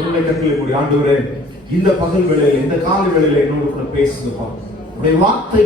உன்னை கட்டளை கூடிய ஆண்டவரே, இந்த பகல் வேளையில, இந்த காலை வேளையில என்னோடு கூட பேசுங்கப்பா. உடைய வார்த்தை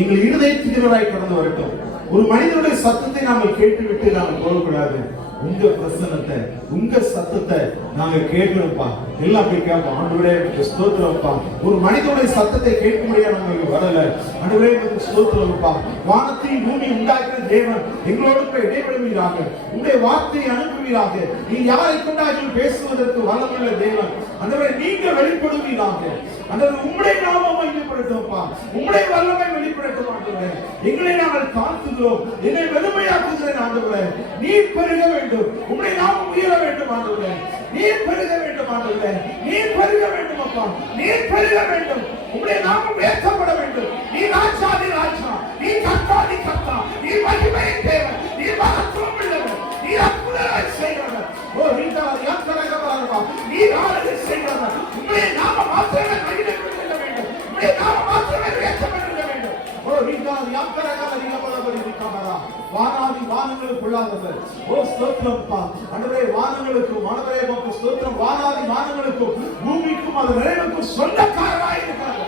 எங்கள் இருதயத்துக்குள்ளாய் கடந்து வரட்டும். ஒரு மனிதனுடைய சத்தத்தை நாங்கள் கேட்டுவிட்டு நாங்கள் போகக்கூடாது. உங்க பிரசன்னத்தை, உங்க சத்தத்தை நாங்க கேட்கணும்ப்பா. எல்லாம் அப்படி கேட்போம். ஆண்டவரே ஸ்தோத்திரம்ப்பா. ஒரு மனிதனுடைய சத்தத்தை கேட்க முடியாது, நமக்கு வரல. ஆண்டவரே ஸ்தோத்திரம்ப்பா. வானத்தையும் பூமி உண்டாக்கிற தேவன் எங்களோடு இடைபடுவீராக. உங்களுடைய வார்த்தையை அனுப்புவீராக. நீ யாரை கொண்டார்கள் பேசுவதற்கு வல்லமுள்ள தேவன். ஆண்டவரே நீங்க வெளிப்படுவீராக. ஆண்டவரே உம்முடைய நாமம் வெளிப்படட்டும்ப்பா. உம்முடைய வல்லமை வெளிப்படட்டும் ஆண்டவரே. எங்களை நாங்கள் தாழ்த்துகிறோம். என்னை வெறுமையாக்குகிறேன் ஆண்டவரே. நீர் பெருக வேண்டும். உம்முடைய நாமம் உயர வேண்டும் ஆண்டவரே. நீர் பெருக வேண்டும் ஆண்டவரே. நீர் பெருக வேண்டும் அப்பா. நீர் பெருக வேண்டும். உம்முடைய நாமம் உயர்த்தப்பட வேண்டும். நீ ராஜாதி ராஜா, நீ கர்த்தாதி கர்த்தா, நீ மகிமையின் தேவன், நீ மகத்துவம் உள்ளவர், நீ அற்புதங்களை செய்கிறவர். ஓ நீங்க யாத்திரகவரவா, நீ ஆளுகை செய்கிறவர். உம்முடைய நாமம் மாத்திரமே மகிமைப்பட வேண்டும். உம்முடைய நாமம் மாத்திரமே உயர்த்தப்பட வேண்டும். ஓ நீங்க யாத்திரகவரவா, வானாதி வானங்களுக்கு உள்ளாதவர். ஓ ஸ்தோத்திரம்ப்பா. ஆண்டவரே வானங்களுக்கும் ஆண்டவரே உமக்கு ஸ்தோத்திரம். வானாதி வானங்களுக்கும் பூமிக்கும் அது நிறைவுக்கும் சொந்தக்காரராய் இருக்கிறார்.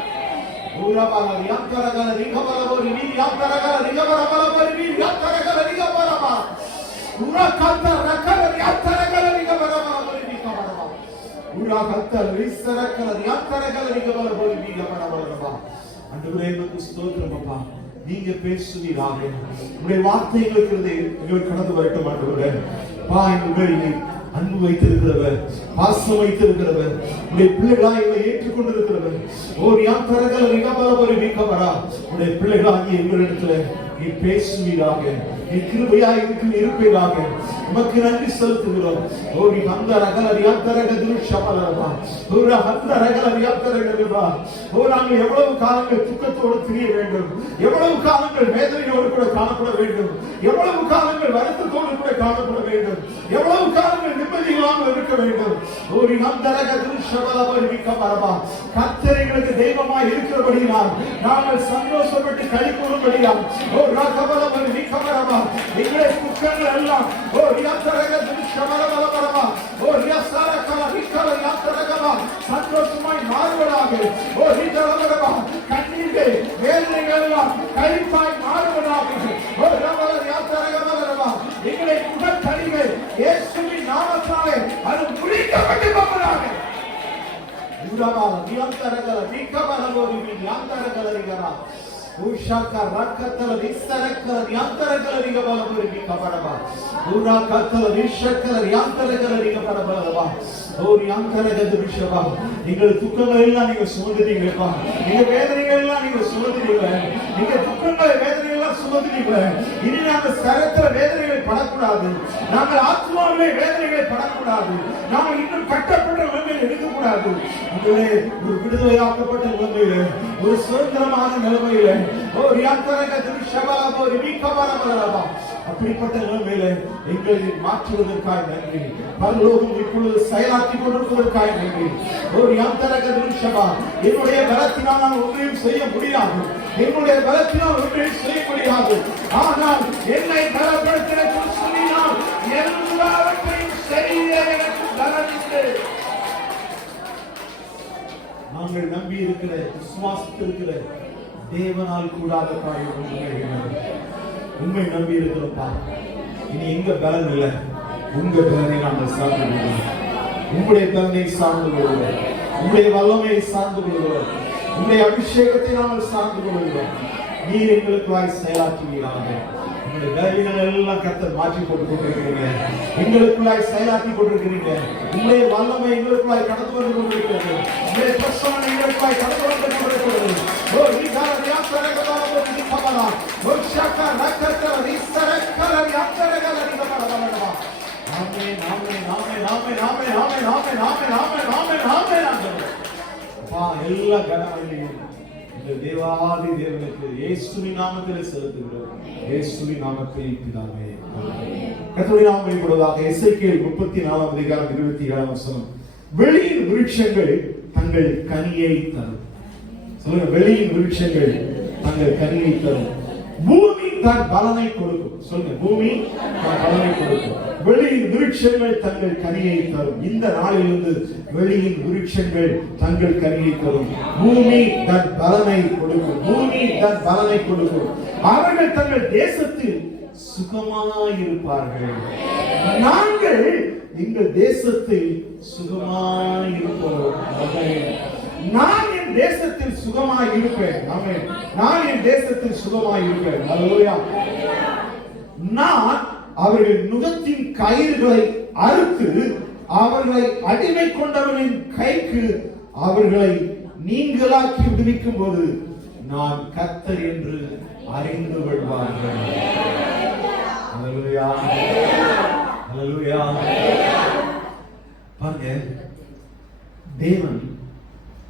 ஊரபால யாத்திரகல ரிகபரபரி நீ யாத்திரகல ரிகபரபரி நீ யாத்திரகல ரிகபரபா. உரகத்த ரகல யாத்திரகல ரிகபரபரி நீ கபரபா. உரகத்த ரிசரகல யாத்திரகல ரிகபரபரி நீ கபரபா. ஆண்டவரே உமக்கு ஸ்தோத்திரம்ப்பா. நீங்க பேசுவீராக. உங்களுடைய வார்த்தைகளுக்கு எங்களுக்கு கடந்து வரட்டும் ஆண்டவரே. பா எங்கள் அன்பு வைத்திருக்கிறவர், பாசம் வைத்திருக்கிறவர், உடைய பிள்ளைகளா எங்களை ஏற்றுக்கொண்டிருக்கிறவர். ஓர் யாத்திரகல ரிகபரபரி நீ கபரா. உடைய பிள்ளைகளாகிய எங்களிடத்துல நீ பேசுவீராக. நீ கிருபையாய் இருப்பீராக. உமக்கு நன்றி செலுத்துகிறோம். ஓ நீ அந்த ரகல யாத்திரக திருஷபலரபா. ஓ அந்த ரகல யாத்திரகரபா. ஓ நாங்கள் எவ்வளவு காலங்கள் துக்கத்தோடு திரிய வேண்டும், எவ்வளவு காலங்கள் வேதனையோடு கூட காணப்பட வேண்டும், எவ்வளவு காலங்கள் வருத்தத்தோடு கூட காணப்பட வேண்டும், எவ்வளவு காலங்கள் நிம்மதி இல்லாமல் இருக்க வேண்டும். ஓ நீ அந்த ரக திருஷபலபரி கபரபா. கர்த்தர் எங்களுக்கு தெய்வமாய் இருக்கிறபடியால் நாங்கள் சந்தோஷப்பட்டு களி கூறும்படியால் ஓ ரகபலபரி கபரபா. எங்களுடைய துக்கங்கள் எல்லாம் ஓ யாத்திரக திருஷபலபரபா. ஓ யாசரகல விக்கல யாத்திரகபா சந்தோஷமாய் மாறுவதாக. ஓ விதரபரபா கண்ணீர்கள் வேதனைகள் எல்லாம் களிப்பாய் மாறுவதாக. ஓ ரபல யாத்திரகபரபா எங்களுடைய குணக்கழிகள் இயேசுவின் நாமத்தாலே அது முடிக்கப்பட்டு போவதாக. உரபால யாத்திரகல விக்கபலபரி யாத்திரகல ரிகரா. உஷாக்கா ரக்கத்தல விஸ்தரக்கல யாத்திரகல ரிகபலபரி கபரபா. உரா கத்தல விஷக்கல யாத்திரகல ரிகபலபா. ஓர் யாத்திரகது விஷவா. நீங்கள் துக்கங்கள் எல்லாம் நீங்க சுமந்துட்டீங்கப்பா. நீங்க வேதனைகள் எல்லாம் நீங்க சுமந்துட்டீங்க. நீங்க துக்கங்களை வேதனைகள் எல்லாம் சுமந்துட்டீங்க. இனி நாங்கள் சரத்துல வேதனைகளை படக்கூடாது. நாங்கள் ஆத்மாவிலே வேதனைகளை படக்கூடாது. நாங்கள் இன்னும் கட்டப்பட்ட நிலைமையில் இருக்கக்கூடாது. அதுவே ஒரு விடுதலையாக்கப்பட்ட நிலைமையில, ஒரு சுதந்திரமான நிலைமையில ஓர் யாத்திரகது விஷவா ஒரு மீட்கப்படவா. அப்படிப்பட்ட நிலைமையில எங்களை மாற்றுவதற்காக நன்றி. பரலோகம் இப்பொழுது செயலாக்கி கொண்டிருப்பதற்காக நன்றி. ஒரு யாத்திரக திருஷபா. என்னுடைய பலத்தினால் நான் ஒன்றையும் செய்ய முடியாது, என்னுடைய பலத்தினால் ஒன்றையும் செய்ய முடியாது. ஆனால் என்னை பலப்படுத்தின கிறிஸ்துவினால் எல்லாவற்றையும் செய்ய எனக்கு பலனிட்டு. நாங்கள் நம்பி இருக்கிற விசுவாசித்திருக்கிற தேவனால் கூடாத காரியம் உண்மை நம்பி இருக்கிறோம்ப்பா. இனி எங்க பலன் இல்லை, உங்க பலனை நாங்கள் சார்ந்து கொள்வோம். உங்களுடைய பலனை சார்ந்து கொள்வோம். உங்களுடைய வல்லமையை சார்ந்து கொள்வோம். உங்களுடைய அபிஷேகத்தை நாங்கள் சார்ந்து கொள்வோம். நீர் எங்களுக்காய் செயலாற்றுவீராக. உங்களுடைய வேலைகள் எல்லாம் கர்த்தர் மாற்றி போட்டுக் கொண்டிருக்கிறீங்க. எங்களுக்குள்ளாய் செயலாற்றி கொண்டிருக்கிறீங்க. உங்களுடைய வல்லமை எங்களுக்குள்ளாய் கடந்து வந்து கொண்டிருக்கிறது. உங்களுடைய பிரசன்னம் எங்களுக்குள்ளாய் கடந்து வந்து கொண்டிருக்கிறது. ஓ நீதான யாத்திரகபலபரி கபரா. ஓ ஷாக்கா ரக்கத்தல ரிஸ்தரக்கல யாத்திரகல ரிகபரபா. ஆமென் ஆமென் ஆமென் ஆமென் ஆமென் ஆமென் ஆமென் ஆமென் ஆமென் ஆமென் ஆமென் ஆமென். அப்பா எல்லா கனமழையும் இந்த தேவாதி தேவனுக்கு இயேசுவின் நாமத்திலே செலுத்துகிறோம். இயேசுவின் நாமத்தில் பிதாவே ஆமென். கர்த்தருடைய நாமம் வெளிப்படுவதாக. எசேக்கியேல் 34 அதிகாரம் 27 வசனம். வெளியின் விருட்சங்கள் தங்கள் கனியை தரும். சொல்லுங்க, வெளியின் விருட்சங்கள் தங்கள் கனியை தரும். பூமி தன் பலனை கொடுக்கும். சொல்லுங்க, பூமி தன் பலனை கொடுக்கும். வெளியின் விருட்சங்கள் விருட்சங்கள் தங்கள் கனியை தரும். இந்த நாளிலிருந்து வெளியின் விருட்சங்கள் தங்கள் கனியை தரும். பூமி தன் பலனை கொடுக்கும். பூமி தன் பலனை கொடுக்கும். அவர்கள் தங்கள் தேசத்தில் சுகமாயிருப்பார்கள். நாங்கள் எங்கள் தேசத்தில் சுகமாயிருப்போம். நான் என் தேசத்தில் சுகமாய் இருப்பேன். ஆமென். நான் என் தேசத்தில் சுகமாய் இருப்பேன். அல்லேலூயா. நான் அவர்கள் நுகத்தின் கயிறுகளை அறுத்து அவர்களை அடிமை கொண்டவனின் கைக்கு அவர்களை நீங்களாக்கி விடுவிக்கும் போது நான் கர்த்தர் என்று அறிந்து கொள்வார்கள். அல்லேலூயா. அல்லேலூயா. பாருங்க, தேவன்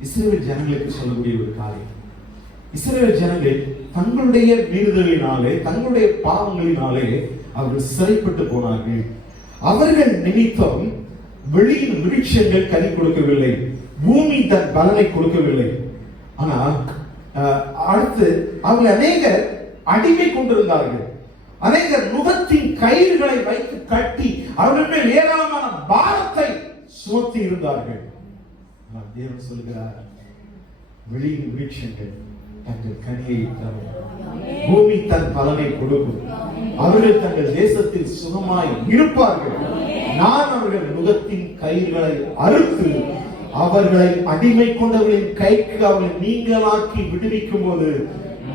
இஸ்ரவேல் ஜனங்களுக்கு சொல்லக்கூடிய ஒரு காரியம். இஸ்ரவேல் ஜனங்கள் தங்களுடைய மீறுதலினாலே, தங்களுடைய பாவங்களினாலே அவர்கள் சிறைப்பட்டு போனார்கள். அவர்கள் நிமித்தம் வெளியின் விருட்சங்கள் கனி கொடுக்கவில்லை, பூமி தன் பலனை கொடுக்கவில்லை. ஆனால் அடுத்து அவர்கள் அநேகர் அடிமை கொண்டிருந்தார்கள். அநேகர் நுகத்தின் கயிறுகளை வைத்து கட்டி அவர்கள் மேல் ஏராளமான பாரத்தை சுமத்தி இருந்தார்கள். தேவன் சொல்கிறார், வெளியின் விருட்சங்கள் தங்கள் கனியை தரும், பூமி தன் பலனை கொடுக்கும், அவர்கள் தங்கள் தேசத்தில் சுகமாய் இருப்பார்கள். நான் அவர்கள் நுகத்தின் கயிறுகளை அறுத்து அவர்களை அடிமை கொண்டவர்களின் கைக்கு அவர்களை நீங்களாக்கி விடுவிக்கும் போது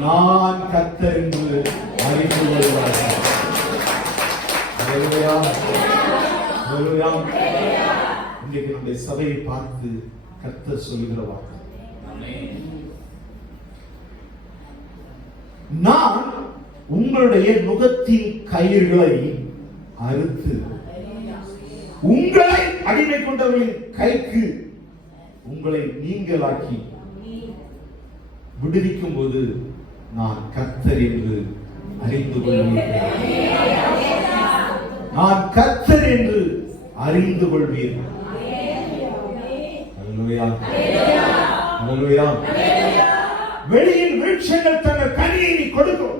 நான் கர்த்தர் என்று அறிந்து கொள்வார்கள். அல்லேலூயா. அல்லேலூயா. இன்றைக்கு நம்முடைய சபையை பார்த்து கர்த்தர் சொல்லுகிற வார்த்தை, நான் உங்களுடைய நுகத்தின் கயிறுகளை அறுத்து உங்களை அடிமை கொண்டவர்களின் கைக்கு உங்களை நீங்களாக்கி விடுவிக்கும் போது நான் கர்த்தர் என்று அறிந்து கொள்வீர்கள். நான் கர்த்தர் என்று அறிந்து கொள்வீர்கள். அல்லேலூயா. அல்லேலூயா. வெளியின் விருட்சங்கள் தங்கள் கனியை கொடுக்கும்,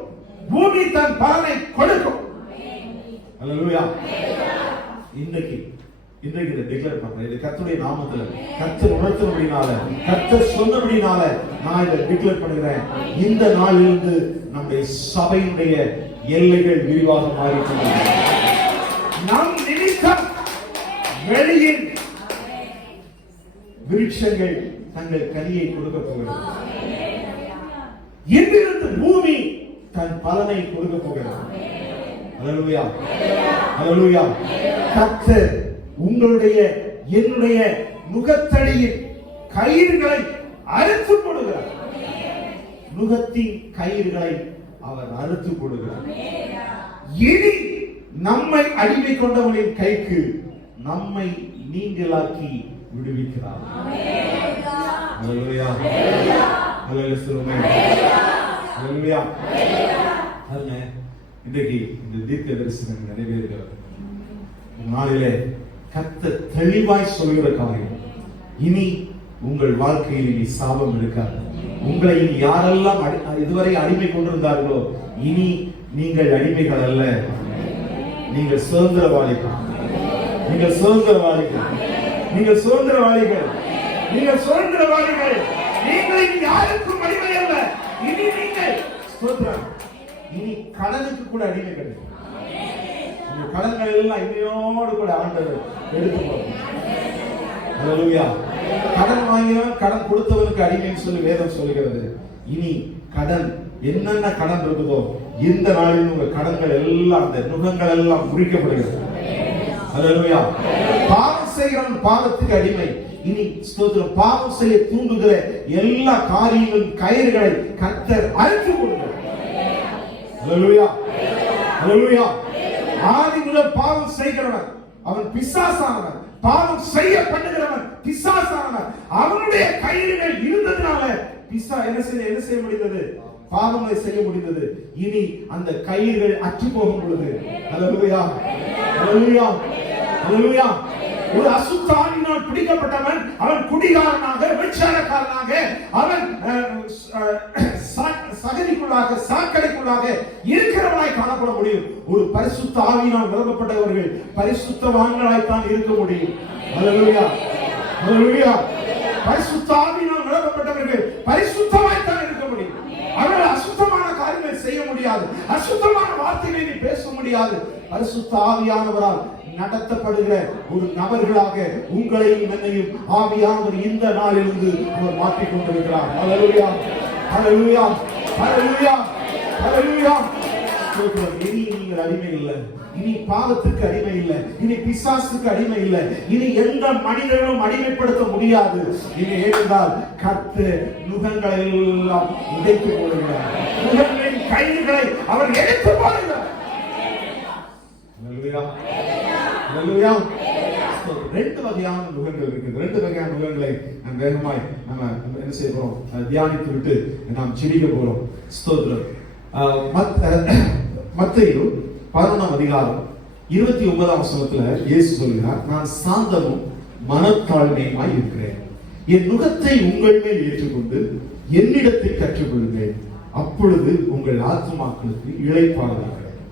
பூமி தன் பலனை கொடுக்கும். அல்லேலூயா. இன்றைக்கு இதை டிக்ளேர் பண்றேன். இது கர்த்தருடைய நாமத்துல கர்த்தர் உணர்த்தினபடினால, கர்த்தர் சொன்னபடினால நான் இதை டிக்ளேர் பண்ணுகிறேன். இந்த நாளிலிருந்து நம்முடைய சபையினுடைய எல்லைகள் விரிவாக மாறிவிட்டது. நம் நிமித்தம் வெளியின் விருட்சங்கள் தங்கள் கனியை கொடுக்க போகிறது. இன்றிருந்து பூமி தன் பலனை கொடுக்க போகிறது. அல்லேலூயா. அல்லேலூயா. கர்த்தர் உங்களுடைய என்னுடைய நுகத்தடியின் கயிறுகளை அறுத்து போடுகிறார். நுகத்தின் கயிறுகளை அவர் அறுத்து போடுகிறார். இனி நம்மை அடிமை கொண்டவனின் கைக்கு நம்மை நீங்களாக்கி விடுவிக்கிறார். அல்லேலூயா. அல்லேலூயா. இன்றைக்கு இந்த தீர்க்க தரிசனம் நிறைவேறுகிறது. நாளிலே கர்த்தர் தெளிவாய் சொல்கிற காரியம், இனி உங்கள் வாழ்க்கையில் இனி சாபம் இருக்காது. உங்களை இனி யாரெல்லாம் இதுவரை அடிமை கொண்டிருந்தார்களோ இனி நீங்கள் அடிமைகள் அல்ல, நீங்கள் சுதந்திரவாளிகள். நீங்கள் சுதந்திரவாளிகள். நீங்கள் சுதந்திரவாளிகள். நீங்கள் சுதந்திரவாளிகள். நீங்கள் இனி யாருக்கும் அடிமை அல்ல. இனி நீங்கள் சுதந்திரம். இனி கடனுக்கு கூட அடிமை கிடையாது. கடன்கள் எல்லாம் இன்னையோடு கூட ஆண்டவர் எடுத்துக்கொள்ளும். அல்லேலூயா. கடன் வாங்கினவன் கடன் கொடுத்தவனுக்கு அடிமைன்னு சொல்லி வேதம் சொல்கிறது. இனி கடன் என்னென்ன கடன் இருக்குதோ இந்த நாளில் உங்க கடன்கள் எல்லாம், அந்த நுகங்கள் எல்லாம் முறிக்கப்படுகிறது. அல்லேலூயா. பாவம் செய்கிறவன் பாவத்துக்கு அடிமை. இனி ஸ்தோத்திரம், பாவம் செய்ய தூண்டுகிற எல்லா காரியங்களும் கயிறுகளை கர்த்தர் அறுத்து கொடுக்கிறார். அல்லேலூயா. அல்லேலூயா. ஆதி முதல் பாவம் செய்கிறவன் அவன் பிசாசானவன். பாவம் செய்ய பண்ணுகிறவன் பிசாசானவன். அவனுடைய கயிறுகள் இருந்ததுனால பிசா என்ன செய்ய முடிந்தது? பாவங்களை செய்ய முடிந்தது. இனி அந்த கயிறுகள் அற்று போகும் பொழுது, அல்லேலூயா. அல்லேலூயா. அல்லேலூயா. ஒரு அசுத்தாவினால் பிடிக்கப்பட்டவன் அவன் குடிகாரனாக, விபச்சாரக்காரனாக, அவன் சகதிக்குள்ளாக சாக்கடைக்குள்ளாக இருக்கிறவனாய் காணப்பட முடியும். ஒரு பரிசுத்த ஆவியினால் நிரப்பப்பட்டவர்கள் பரிசுத்தவான்களாய்த்தான் இருக்க முடியும். ஹல்லேலூயா, ஹல்லேலூயா. பரிசுத்த ஆவியினால் நிரப்பப்பட்டவர்கள் பரிசுத்தமாய்த்தான் இருக்க முடியும். அவர்கள் அசுத்தமான காரியங்களை செய்ய முடியாது, அசுத்தமான வார்த்தைகளை நீ பேச முடியாது. பரிசுத்த ஆவியானவரால் நடத்தப்படுகிற ஒரு நபர்களாக உங்களையும் என்னையும் ஆவியானவர் இந்த நாளிலிருந்து அவர் மாற்றிக் கொண்டிருக்கிறார். ஹல்லேலூயா, ஹல்லேலூயா, ஹல்லேலூயா, ஹல்லேலூயா. இனி நீங்கள் அடிமை இல்லை, இனி பாவத்துக்கு அடிமை இல்லை, இனி பிசாசுக்கு அடிமை இல்லை, இனி எந்த மனிதர்களும் அடிமைப்படுத்த முடியாது. இனி ஏனென்றால் கர்த்தர் நுகங்களை எல்லாம் உடைத்து போடுகிறார், நுகங்களின் கயிறுகளை அவர் எடுத்து போடுகிறார். ஹல்லேலூயா, ஹல்லேலூயா. ரெண்டு வகையான நுகங்கள் இருக்குது. ரெண்டு வகையான நுகங்களை நாம் வேகமாய் நம்ம என்ன செய்கிறோம், தியானித்து விட்டு நாம் ஜெபிக்க போறோம். ஸ்தோத்திரம். மத்தேயு 11ஆம் அதிகாரம் 29ஆம் வசனத்துல இயேசு சொல்கிறார், நான் சாந்தமும் மனத்தாழ்மையுமாய் இருக்கிறேன், என் நுகத்தை உங்கள் மேல் ஏற்றுக்கொண்டு என்னிடத்தில் கற்றுக்கொள்ளுங்கள், அப்பொழுது உங்கள் ஆத்துமாக்களுக்கு இளைப்பாறுதல் கிடைக்கும்.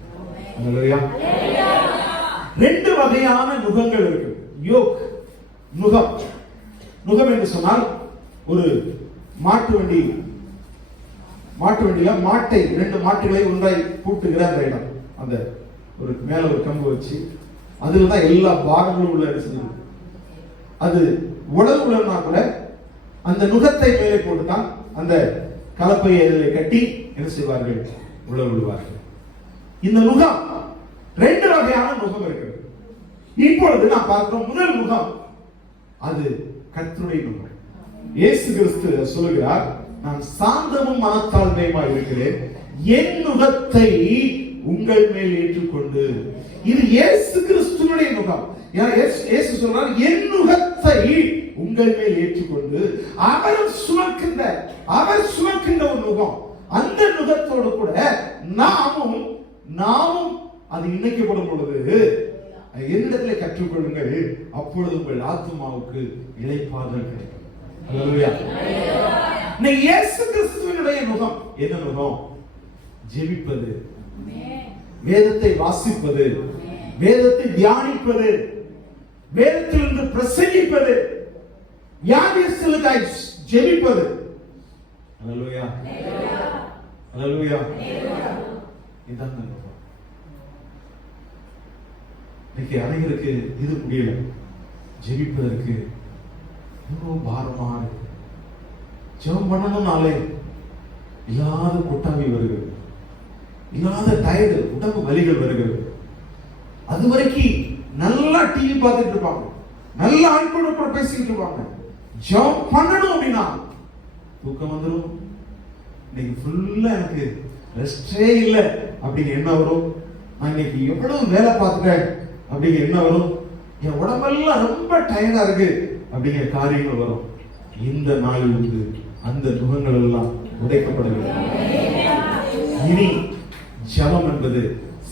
ஹல்லேலூயா. ரெண்டு வகையான நுகங்கள் இருக்கு. யோக், நுகம். நுகம் என்று சொன்னால் ஒரு மாட்டு வண்டியில மாட்டை, ரெண்டு மாட்டுகளை ஒன்றாய் பூட்டுகிற அந்த இடம், அந்த ஒரு மேல ஒரு கம்பு வச்சு அதுலதான் எல்லா பாகங்களும் உள்ள இருக்குது. அது உடல் உள்ளனா கூட அந்த நுகத்தை மேலே போட்டுதான் அந்த கலப்பையை கட்டி என்ன செய்வார்கள், உள்ள விடுவார்கள். இந்த நுகம் ரெண்டு வகையான நுகம் இருக்கிறது. இப்பொழுது நான் பார்க்கிறோம் முதல் நுகம், அது கர்த்தருடைய நுகம். இயேசு கிறிஸ்து சொல்லுகிறார், நான் சாந்தமும் மனத்தாழ்மையுமாய் இருக்கிறேன், என் நுகத்தை உங்கள் மேல் ஏற்றுக்கொண்டு. இது இயேசு கிறிஸ்துவினுடைய நுகம். இயேசு சொல்றார், என் நுகத்தை உங்கள் மேல் ஏற்றுக்கொண்டு. அவர் சுமக்கின்ற ஒரு நுகம். அந்த நுகத்தோடு கூட நாமும் அது இணைக்கப்படும் பொழுது என்னிடத்தில் கற்றுக்கொள்ளுங்கள், அப்பொழுது உங்கள் ஆத்துமாவுக்கு இளைப்பாறுதல் கிடைக்கும். ஹல்லேலூயா. இயேசு கிறிஸ்துவினுடைய நுகம் என்ன நுகம்? ஜெபிப்பது, வேதத்தை வாசிப்பது, வேதத்தை தியானிப்பது, வேதத்திலிருந்து பிரசங்கிப்பது, வியாதியஸ்தர்களுக்காய் ஜெபிப்பது. ஹல்லேலூயா, ஹல்லேலூயா. இதான் நுகம். இன்னைக்கு அனைவருக்கு இது முடியல, ஜெபிப்பதற்கு ரொம்ப பாரமா இருக்கு. ஜெபம் பண்ணணும்னாலே இல்லாத கொட்டாவி வருகிறது, இல்லாத டயர்டு உடம்பு வலிகள் வருகிறது. அது வரைக்கும் நல்லா டிவி பார்த்துட்டு இருப்பாங்க, நல்ல ஆட்களோட பேசிட்டு இருப்பாங்க. ஜெபம் பண்ணணும் அப்படின்னா தூக்கம் வந்துடும். இன்னைக்கு ஃபுல்லா எனக்கு ரெஸ்டே இல்லை அப்படிங்கிற என்ன வரும், நான் இன்னைக்கு எவ்வளவு வேலை பார்த்துட்டேன் அப்படிங்கிற என்ன வரும், என் உடம்பெல்லாம் ரொம்ப டயர்டா இருக்கு அப்படிங்கிற காரியங்கள் வரும். இந்த நாளில் இருந்து அந்த நுகங்கள் எல்லாம் உடைக்கப்படுகிறது. இனி ஜெபம் என்பது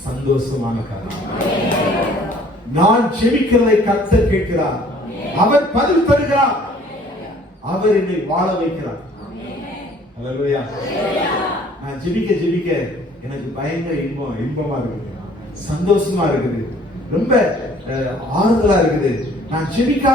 சந்தோஷமான காரியம். நான் ஜெபிக்கிறதை கர்த்தர் கேட்கிறார், அவர் பதில் தருகிறார், அவர் என்னை வாழ வைக்கிறார். ஹல்லேலூயா. நான் ஜெபிக்க எனக்கு பயங்கர இன்பமா இருக்குது, சந்தோஷமா இருக்குது, ரொம்ப ஆறுதலா இருக்குது. நான் ஜெபிக்க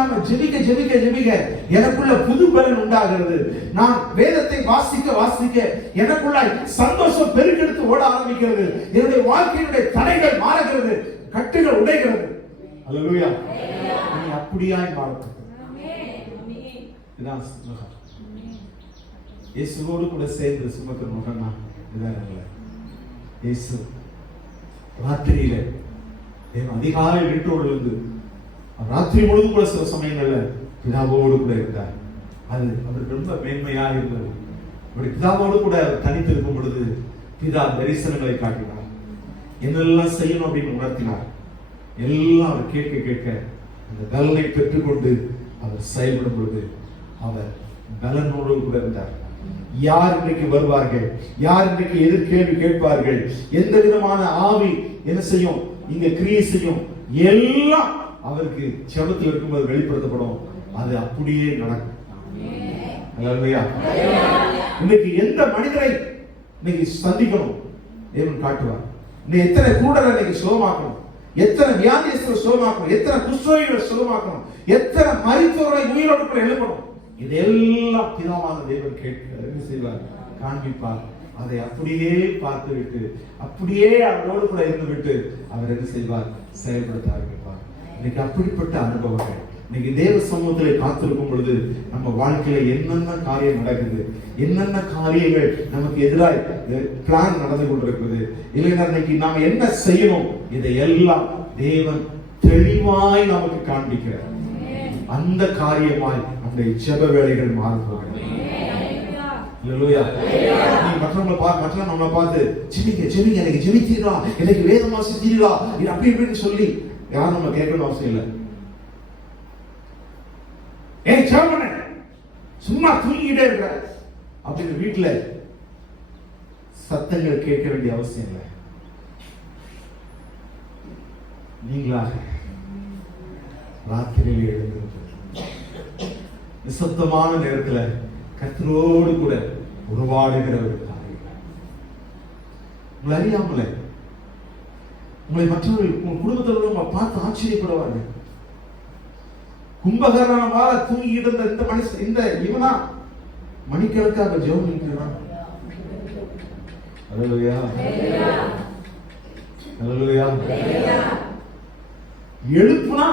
எனக்குள்ள புது பலன் உண்டாகிறது. நான் வேதத்தை வாசிக்க எனக்குள்ள சந்தோஷம் பெருக்கெடுத்து ஓட ஆரம்பிக்கிறது. என்னுடைய வாழ்க்கையினுடைய தடைகள் மாறுகிறது, கட்டுகள் உடைகிறது. ஹல்லேலூயா. நீ அப்படியாய் மாறுது. இதான் நுகம். இயேசுவோடு கூட சேர்ந்து சுமக்கிற நுகம்னா இதான் இல்லை. இயேசு ராத்திரியில அதிகாலை வீட்டோடு இருந்து ராத்திரி முழுவதும் கூட சில சமயங்கள்ல பிதாவோடு கூட இருந்தார். அது அவருக்கு ரொம்ப மேன்மையா இருந்தது. பிதாவோடு கூட தனித்து இருக்கும் பொழுது பிதா தரிசனங்களை காட்டினார், என்னெல்லாம் செய்யணும் அப்படின்னு உணர்த்தினார். எல்லாம் அவர் கேட்க அந்த பலனை பெற்றுக்கொண்டு அவர் செயல்படும் பொழுது அவர் பலனோடு கூட இருந்தார். யார் இன்றைக்கு வருவார்கள், யார் இன்றைக்கு எதிர்கேள்வி கேட்பார்கள், எந்த விதமான ஆவி என்ன செய்யும், இங்க கிரியை செய்யும், எல்லாம் அவருக்கு ஜெபத்தில் இருக்கும்போது வெளிப்படுத்தப்படும். அது அப்படியே நடக்கும். ஹல்லேலூயா. இன்னைக்கு எந்த மனிதரை இன்னைக்கு சந்திக்கணும், தேவன் காட்டுவார். நீ எத்தனை கூடலை இன்னைக்கு சுகமாக்கணும், எத்தனை வியாதியஸ்தரை சுகமாக்கணும், எத்தனை குஷ்டரோகிகளை சுகமாக்கணும், எத்தனை மரித்தோர்களை உயிரோடு எழுப்பணும், இதெல்லாம் பிதாவான தேவன் கேட்கிறார். என்ன செய்வார்? காண்பிப்பார். அதை அப்படியே பார்த்து விட்டு, அப்படியே அவரோடு கூட இருந்து விட்டு அவர் என்ன செய்வார்? செயல்படுத்த ஆரம்பிப்பார். இன்னைக்கு அப்படிப்பட்ட அனுபவங்கள் இன்னைக்கு தேவ சமூகத்தில் காத்திருக்கும் பொழுது நம்ம வாழ்க்கையில என்னென்ன காரியம் நடக்குது, என்னென்ன காரியங்கள் நமக்கு எதிராக பிளான் நடந்து கொண்டிருக்குது, இல்லைன்னா இன்னைக்கு நாம என்ன செய்யணும், இதையெல்லாம் தேவன் தெளிவாய் நமக்கு காண்பிக்கிறார். அந்த காரியமாய் நம்முடைய ஜெப வேளைகள் மாறுபோகிறது. மற்றவங்களை நம்மளை பார்த்து ஜெபிங்க எனக்கு ஜெபித்தீரா, எனக்கு வேதம் வாசித்தீரா, இது அப்படி இப்படின்னு சொல்லி யாரும் நம்ம கேட்கணும் அவசியம் இல்லை. ஏன் ஜெபம் சும்மா தூங்கிட்டே இருக்கிற அப்படின்னு வீட்டுல சத்தங்கள் கேட்க வேண்டிய அவசியம் இல்லை. நீங்களாக ராத்திரியில் எழுந்து நிசப்தமான நேரத்துல கர்த்தரோடு கூட உறவாடுகிறவர்களுக்காக உங்களை அறியாமல உங்களை மற்றவர்கள் உங்க குடும்பத்தில் பார்த்து ஆச்சரியப்படுவார்கள். கும்பகரணமாக தூங்கி இருந்த இந்த மனுஷன், இந்த இவனா மணிக்கணக்காக ஜெபம் நிற்கிறான். அல்லேலூயா, அல்லேலூயா. எழுப்புனா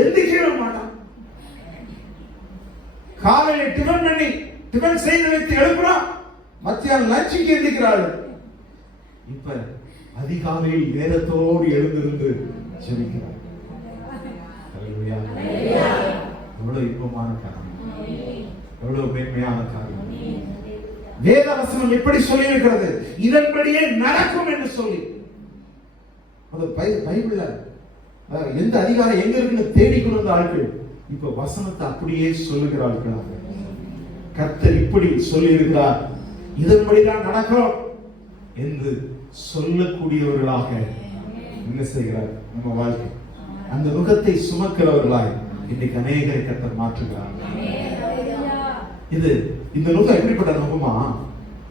எந்திரிக்கவே மாட்டான். காலையில டிபன் பண்ணி டிபன் செய்து வைத்து எழுப்புனா மத்தியானம் லஞ்சுக்கு எந்திரிக்கிறாள். இப்ப அதிகாலையில் நேரத்தோடு எழுந்திருந்து ஜெபிக்கிறார். அல்லேலூயா. எவ்வளவு இன்பமான காரியம், எவ்வளவு மேன்மையான காரியம். வேத வசனம் எப்படி சொல்லி இருக்கிறது? இதன்படியே நடக்கும் என்று சொல்லி. அந்த பைபிள்ல எந்த அதிகாரம் எங்க இருக்குன்னு தேடிக்கொண்டு வந்த ஆட்கள் இப்ப வசனத்தை அப்படியே சொல்லுகிறார்கள். கர்த்தர் இப்படி சொல்லி இருக்கிறார், இதன்படிதான் நடக்கும் என்று சொல்லக்கூடியவர்களாக என்ன செய்கிறார்? நம்ம வாழ்க்கை அந்த நுகத்தை சுமக்கிறவர்களாய் இன்னைக்கு அநேகரை கர்த்தர் மாற்றுகிறார். இது இந்த நுகம் எப்படிப்பட்ட நுகமா?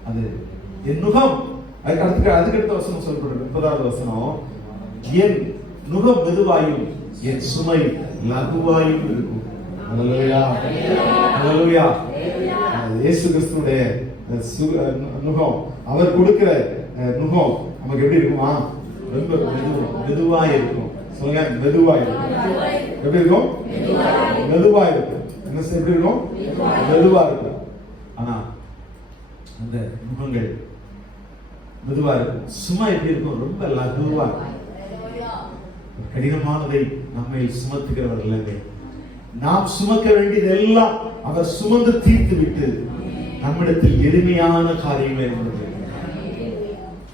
அது என் நுகம். அதுக்கடுத்த வசனம் சொல்லப்படுறது 30வது வசனம், என் நுகம் மெதுவாயும் என் சுமை லகுவாயும் இருக்கும். அல்லேலூயா, அல்லேலூயா. இயேசு கிறிஸ்துவுடைய நுகம், அவர் கொடுக்கிற நுகம் நமக்கு எப்படி இருக்குமா? ரொம்ப மெதுவாய் இருக்கும். சொல்லுங்க, மெதுவாய் இருக்கும். எப்படி இருக்கும்? மெதுவாய் இருக்கும். என்ன எப்படி இருக்கும்? மெதுவா இருக்கும். ஆனா அந்த நுகங்கள் மெதுவா இருக்கும். சும்மா எப்படி இருக்கும்? ரொம்ப லகுவா இருக்கும். கடினமானதை நம்மை சுமத்துகிறவர் இல்லைங்க. நாம் சுமக்க வேண்டியது எல்லாம் அவர் சுமந்து தீர்த்து விட்டு நம்மிடத்தில் எளிமையான காரியங்களை இருந்தது.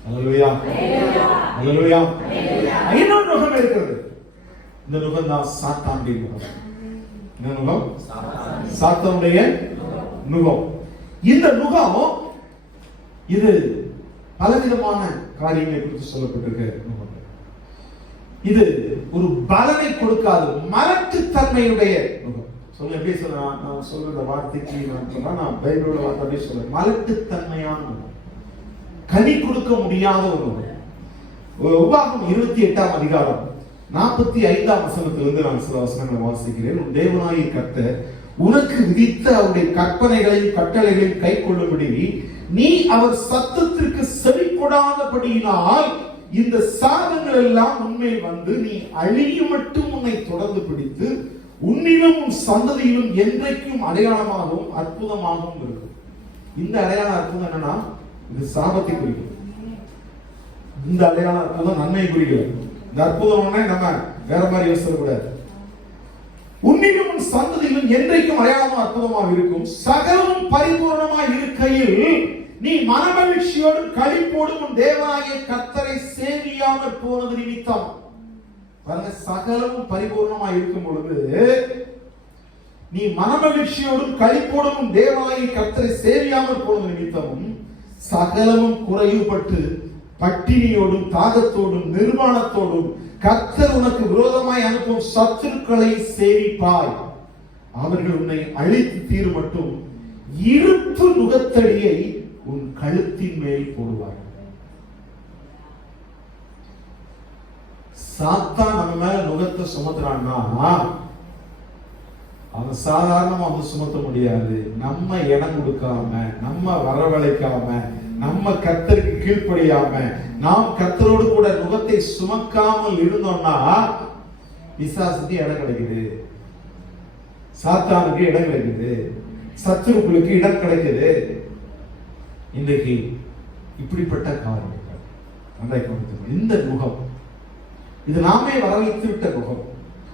அல்லேலூயா, அல்லேலூயா. இன்னொரு நுகம் இருக்கிறது. இந்த நுகம் தான் சாத்தானுடைய நுகம். இந்த நுகம் சாத்தானுடைய நுகம். இந்த நுகம் இது பலவிதமான காரியங்களை குறித்து சொல்லப்பட்டிருக்க நுகம். இது ஒரு பலனை கொடுக்காது, மலட்டுத்தன்மையுடைய நுகம். சொல்ல எப்படி சொல்ல, நான் சொல்ற வார்த்தைக்கு நான் சொன்னா, நான் பைபிளோட வார்த்தை அப்படியே சொல்றேன். மலட்டுத்தன்மையான நுகம், கனி கொடுக்க முடியாத ஒரு நுகம். உபாகமம் 28ஆம் அதிகாரம் 45ஆம் வசனத்திலிருந்து நான் சில வசனங்களை வாசிக்கிறேன். உன் தேவனாகிய கர்த்தர் உனக்கு விதித்த அவருடைய கற்பனைகளையும் கட்டளைகளையும் கை கொள்ளும்படி நீ அவர் சத்தத்திற்கு செவி கொடாதபடியினால் இந்த சாதங்கள் எல்லாம் உண்மையில் வந்து நீ அழிய மட்டும் உன்னை தொடர்ந்து பிடித்து உன்னிலும் உன் சந்ததியிலும் என்றைக்கும் அடையாளமாகவும் அற்புதமாகவும் இருக்கும். இந்த அடையாள அற்புதம் என்னன்னா, இது சாபத்தை குறிக்கும். இந்த அடையாள அற்புதம் நன்மை குறிக்கும். இந்த அற்புதம் நம்ம வேற மாதிரி யோசிக்கக்கூடாது. உன்னிலும் உன் சந்ததியிலும் என்றைக்கும் அடையாளமா அற்புதமாக இருக்கும். சகலமும் பரிபூர்ணமாய் இருக்கையில் நீ மனமகிழ்ச்சியோடும் களிப்போடும் உன் தேவனாகிய கர்த்தரை சேவியாமற் போனது நிமித்தம். பாருங்க, சகலமும் பரிபூர்ணமாய் இருக்கும் பொழுது நீ மனமகிழ்ச்சியோடும் களிப்போடும் உன் தேவனாகிய கர்த்தரை சேவியாமற் போனது நிமித்தமும் சகலமும் குறைவுபட்டு பட்டினியோடும் தாகத்தோடும் நிர்வாணத்தோடும் கர்த்தர் உனக்கு விரோதமாய் அனுப்பும் சத்துருக்களை சேவிப்பாய். அவர்கள் உன்னை அழித்து தீரும் மட்டும் இருப்பு நுகத்தடியை உன் கழுத்தின் மேல் போடுவார். சாத்தான் நம்ம மேல நுகத்தை சுமத்துறான்னா அவன் சாதாரணமா வந்து சுமத்த முடியாது. நம்ம இடம் கொடுக்காம, நம்ம வரவழைக்காம, நம்ம கர்த்தருக்கு கீழ்ப்படியாம, நாம் கர்த்தரோடு கூட நுகத்தை சுமக்காமல் இருந்தோம்னா பிசாசுக்கு இடம் கிடைக்குது, சாத்தானுக்கு இடம் கிடைக்குது, சத்துருக்களுக்கு இடம் கிடைக்குது. இன்றைக்கு இப்படிப்பட்ட காரியங்கள் இந்த நுகம், இது நாமே வரவழைத்து விட்ட நுகம்,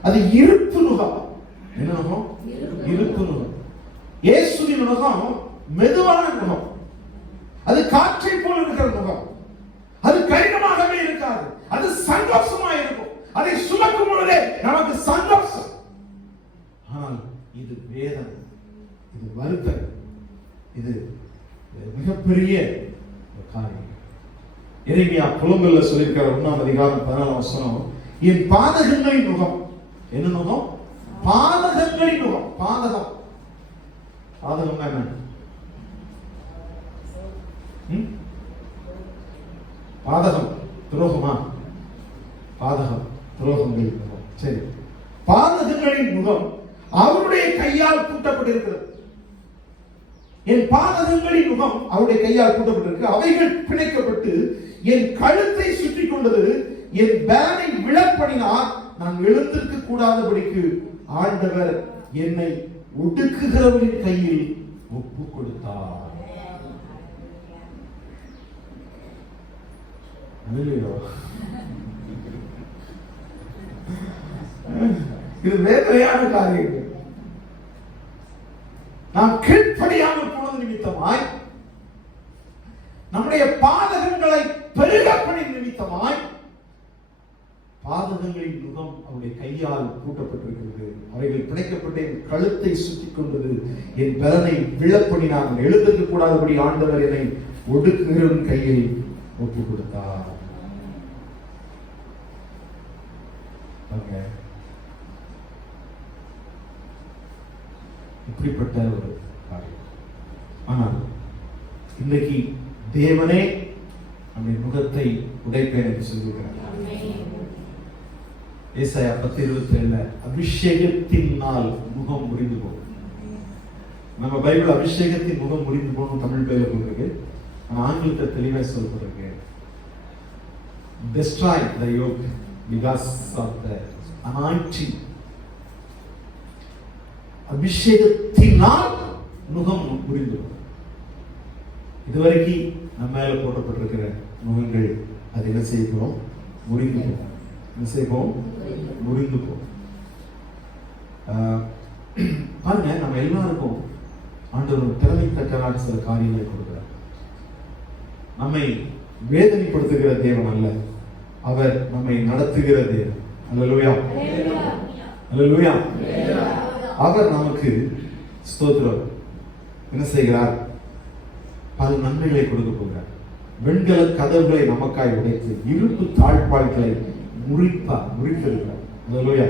அது இருப்பு நுகம். என்ன நுகம்? இருப்பு நுகம். இயேசுவின் நுகம் மெதுவான நுகம், அது காற்றை போல இருக்கிற நுகம், அது கடினமாகவே இருக்காது, அது சந்தோஷமா இருக்கும். அதை சுமக்கும் பொழுதே நமக்கு சந்தோஷம். ஆனால் இது வேதனை, இது வருத்தம், இது மிகப்பெரிய காரியம். எரேமியா புலம்பல்ல சொல்லியிருக்கிற 1ஆம் அதிகாரம் 14ஆம் வசனம், என் பாதகங்களின் நுகம். என்ன நுகம்? பாதகங்களின் நுகம். பாதகம், பாதகம் என்ன? பாதகம் துரோகமா? பாதகம் துரோகங்களின் முகம். சரி, பாதகங்களின் முகம் அவருடைய கையால் கூட்டப்பட்டிருக்கிறது. என் பாதகங்களின் முகம் அவருடைய கையால் கூட்டப்பட்டிருக்கு. அவைகள் பிணைக்கப்பட்டு என் கழுத்தை சுற்றி கொண்டது. என் பேனை விழப்படினார். நான் எழுந்திருக்க கூடாதபடிக்கு ஆண்டவர் என்னை ஒடுக்குகிறவரின் கையில் ஒப்பு கொடுத்தார். இது வேதனையான காரியங்கள். நாம் கீழ்ப்படியாமல் போனது நிமித்தமாய், நம்முடைய பாதகங்களை பெருகப்படி நிமித்தமாய், பாதகங்களின் முகம் அவருடைய கையால் கூட்டப்பட்டிருக்கிறது. அவைகள் பிணைக்கப்பட்ட என் கழுத்தை சுற்றிக் கொண்டது. என் பலனை விழப்படி நான் எழுந்திருக்க கூடாதபடி ஆண்டவர் என்னை ஒடுக்குகிறவன் கையில் ஒப்பு கொடுத்தார். இப்படிப்பட்ட ஒரு காரியம். ஆனால் இன்றைக்கு தேவனே நம்முடைய முகத்தை உடைப்பேன் என்று சொல்லியிருக்கிறார். ஏசாயா 10:27 அபிஷேகத்தினால் முகம் முறிந்து போகும். நம்ம பைபிள் அபிஷேகத்தின் முகம் முறிந்து போகணும் தமிழ் பேர்ல போட்டிருக்கு. ஆனா ஆங்கிலத்தை தெளிவாக சொல்லப்பட்டிருக்கு, destroy the yoke because of the anointing. அபிஷேகத்தினால் முகம் முறிந்து போகும். இதுவரைக்கும் நம்ம மேல போடப்பட்டிருக்கிற முகங்கள் அது என்ன செய்யப்போம்? முறிந்து போகும். என்ன செய்யப்போம்? முறிந்து போகும். பாருங்க, நம்ம எல்லாருக்கும் ஆண்டவர் திறமை தக்கவாறு சில காரியங்களை கொடுக்கிறார். நம்மை வேதனைப்படுத்துகிற தேவன் அல்ல, அவர் நம்மை நடத்துகிற தேவன். அல்லேலூயா, அல்லேலூயா. அவர் நமக்கு ஸ்தோத்திரம் என்ன செய்கிறார்? பல நன்மைகளை கொடுக்க போகிறார். வெண்கல கதவுகளை நமக்காய் உடைத்து இருப்பு தாழ்பாள்களை முறித்திருக்கிறார். அல்லேலூயா.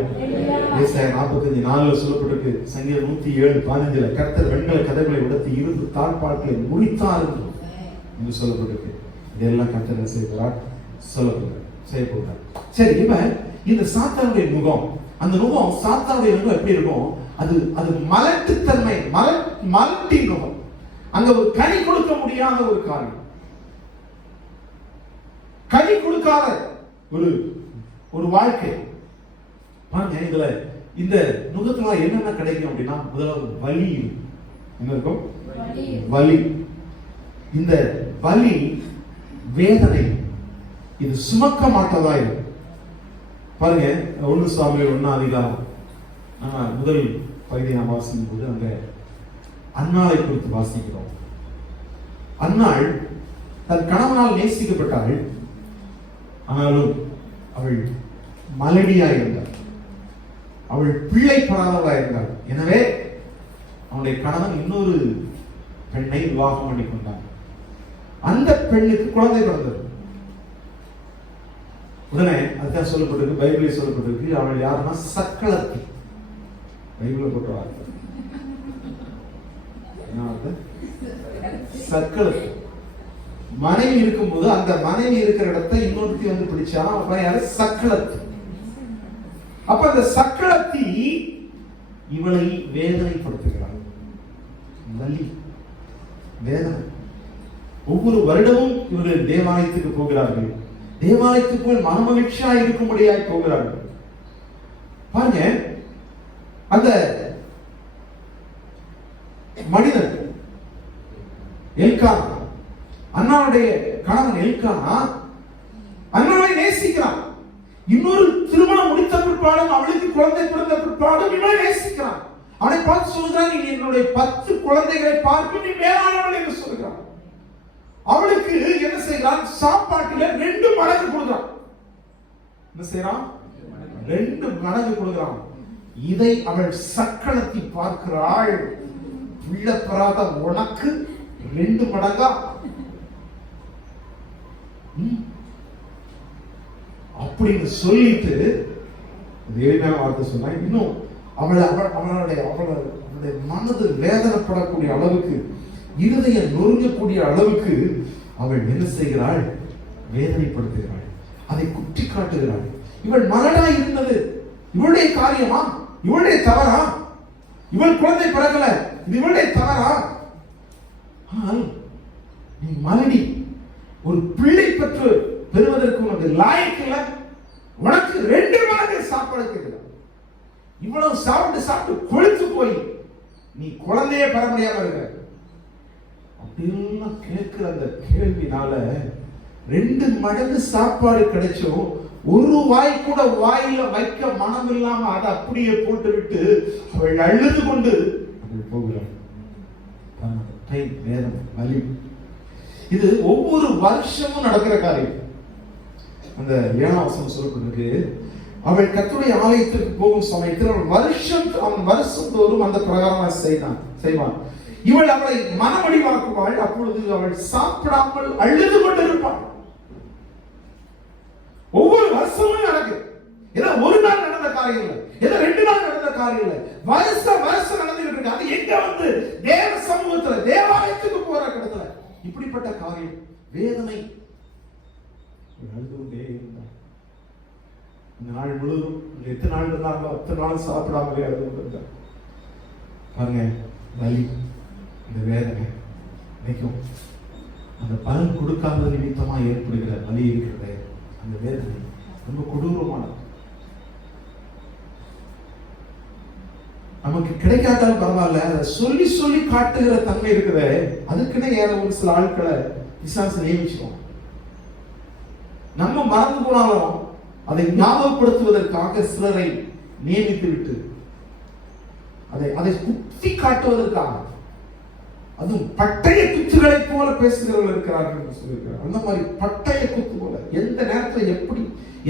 ஏசாயா 45:4 சொல்லப்பட்டிருக்கு. சங்கீதம் 107:15 கர்த்தர் வெண்கல கதவுகளை உடைத்து இருப்பு தாழ்பாள்களை முறித்தார் என்று சொல்லப்பட்டிருக்கு. இதெல்லாம் கர்த்தர் செய்கிறார், செய்ய போகிறார். சரி, இவன் இந்த சாத்தானுடைய முகம், அந்த முகம் சாத்தானுடைய முகம் எப்படி இருக்கும்? அது மலட்டுத்தன்மை, மலட்டி முகம். அங்க ஒரு கனி கொடுக்க முடியாத ஒரு காரியம், கனி கொடுக்காத ஒரு வாழ்க்கை. இதுல இந்த முகத்துல என்னென்ன கிடைக்கும் அப்படின்னா, முதலாவது வலி. என்ன இருக்கும்? வலி. இந்த வலி, வேதனை, இது சுமக்க மாட்டதா இருக்கும். பாருங்க, 1 சாமுவேல் 1ஆம் அதிகாரம் முதல் பகுதியை நாம் வாசிக்கும் போது அங்க அன்னாளை குறித்து வாசிக்கிறோம். அன்னாள் தன் கணவனால் நேசிக்கப்பட்டாள். ஆனாலும் அவள் மலடியாய் இருந்தாள், அவள் பிள்ளை பெறாதவளாய் இருந்தாள். எனவே அவனுடைய கணவன் இன்னொரு பெண்ணை விவாகம் பண்ணி கொண்டான். அந்த பெண்ணுக்கு குழந்தை பிறந்தது. உடனே அதுதான் சொல்லப்பட்டிருக்கு, பைபிளில் சொல்லப்பட்டிருக்கு, அவள் யாருன்னா சக்களத்தி. பைபிளில் போட்ட வார்த்தை என்ன வார்த்தை? சக்களத்தி. மனைவி இருக்கும்போது அந்த மனைவி இருக்கிற இடத்தை இன்னொருத்தி வந்து பிடிச்சா, அப்புறம் யாரு? சக்களத்தி. அப்ப அந்த சக்களத்தி இவளை வேதனைப்படுத்துகிறாள். வலி, வேதனை. ஒவ்வொரு வருடமும் இவர்கள் தேவாலயத்துக்கு போகிறார்கள். தேவாலயத்துக்கு போய் மனமகிழ்ச்சியா இருக்கும்படியாய் போகிறார்கள். பாருங்க, அந்த மனிதன் எல்கானா, அண்ணாவுடைய கணவன் எல்கானா அண்ணாவை நேசிக்கிறான். இன்னொரு திருமணம் முடித்த பிற்பாடும் அவளுக்கு குழந்தை பிறந்த பிற்பாடும் இவனை நேசிக்கிறான். அவனை பார்த்து சொல்லுகிறான், நீ என்னுடைய 10 குழந்தைகளை பார்க்க நீ மேலானவள் என்று சொல்கிறான். அவளுக்கு என்ன செய்கிறான்? சாப்பாட்டில 2 மடங்கு கொடுக்கிறான். என்ன செய்யறான்? 2 மடங்கு கொடுக்கிறான். இதை அவள் சக்களத்தி பார்க்கிறாள். பிள்ளை பெறாத உனக்கு 2 மடங்கா? அப்படின்னு சொல்லிட்டு எளிமையான வார்த்தை சொன்னா, இன்னும் அவளுடைய மனது வேதனைப்படக்கூடிய அளவுக்கு, இருதயம் நொறுங்கக்கூடிய அளவுக்கு அவள் என்ன செய்கிறாள்? வேதனைப்படுத்துகிறாள், அதை குற்றி காட்டுகிறாள். இவள் மலடா இருந்தது இவளுடைய காரியமா? இவளுடைய தவறா? இவள் குழந்தை பிறகல, இது இவளுடைய தவறா? ஆனால் நீ மலடி, ஒரு பிள்ளை பெறுவதற்கு உனக்கு லாயக்கில்லை. உனக்கு 2 மடங்கு சாப்பாடு கேட்கல. இவ்வளவு சாப்பிட்டு கொழுத்து போய் நீ குழந்தையே பெற முடியாம இருக்க. அப்படின்னு கேட்கிற அந்த கேள்வினால 2 மடங்கு சாப்பாடு கிடைச்சும் ஒரு வாய் கூட வாயில வைக்க மனம் இல்லாம அதை அப்படியே போட்டு விட்டு அவள் அழுது கொண்டு போகிறாள். இது ஒவ்வொரு வருஷமும் நடக்கிற காரியம். அந்த 7ஆம் வசனம் சொல்லப்பட்டிருக்கு, அவள் கர்த்தருடைய ஆலயத்திற்கு போகும் சமயத்தில் அவன் வருஷந்தோறும் அந்த பிரகாரம் செய்வான். இவள் அவளை மனமடிவாக்குவாள். அப்பொழுது அவள் சாப்பிடாமல் அழுது கொண்டிருப்பாள். ஒவ்வொரு வருஷமும் நடக்குது. ஏதோ ஒரு நாள் நடந்த காரியம் இல்லை, ஏதோ 2 நாள் நடந்த காரியம் இல்லை, வருஷம் நடந்துகிட்டு இருக்கு. அது எங்க வந்து? தேவ சமூகத்துல, தேவாலயத்துக்கு போற இடத்துல இப்படிப்பட்ட காரியம், வேதனை. அழுது கொண்டே இருந்தார். இந்த நாள் முழுவதும் எத்தனை நாள் இருந்தாங்களோ அத்தனை நாள் சாப்பிடாமலே அழுது கொண்டிருந்தார். பாருங்க, வலி, இந்த வேதனை நினைக்கும் அந்த பலன் கொடுக்காத நிமித்தமா ஏற்படுகிற வலி இருக்கிறது. அந்த வேதனை ரொம்ப கொடூரமானது. நமக்கு கிடைக்காட்டாலும் பரவாயில்ல, அதை சொல்லி சொல்லி காட்டுகிற தன்மை இருக்குது. அதுக்குன்னே ஏற ஒரு சில ஆட்களை பிசாசு நியமிச்சுக்கோம். நம்ம மறந்து போனாலும் அதை ஞாபகப்படுத்துவதற்காக சிலரை நியமித்து விட்டு அதை குத்தி காட்டுவதற்காக, அதுவும் பட்டய குத்துகளை போல பேசுகிறவர்கள் இருக்கிறார்கள் என்று சொல்லியிருக்கிறார். அந்த மாதிரி பட்டய குத்து போல எந்த நேரத்தில் எப்படி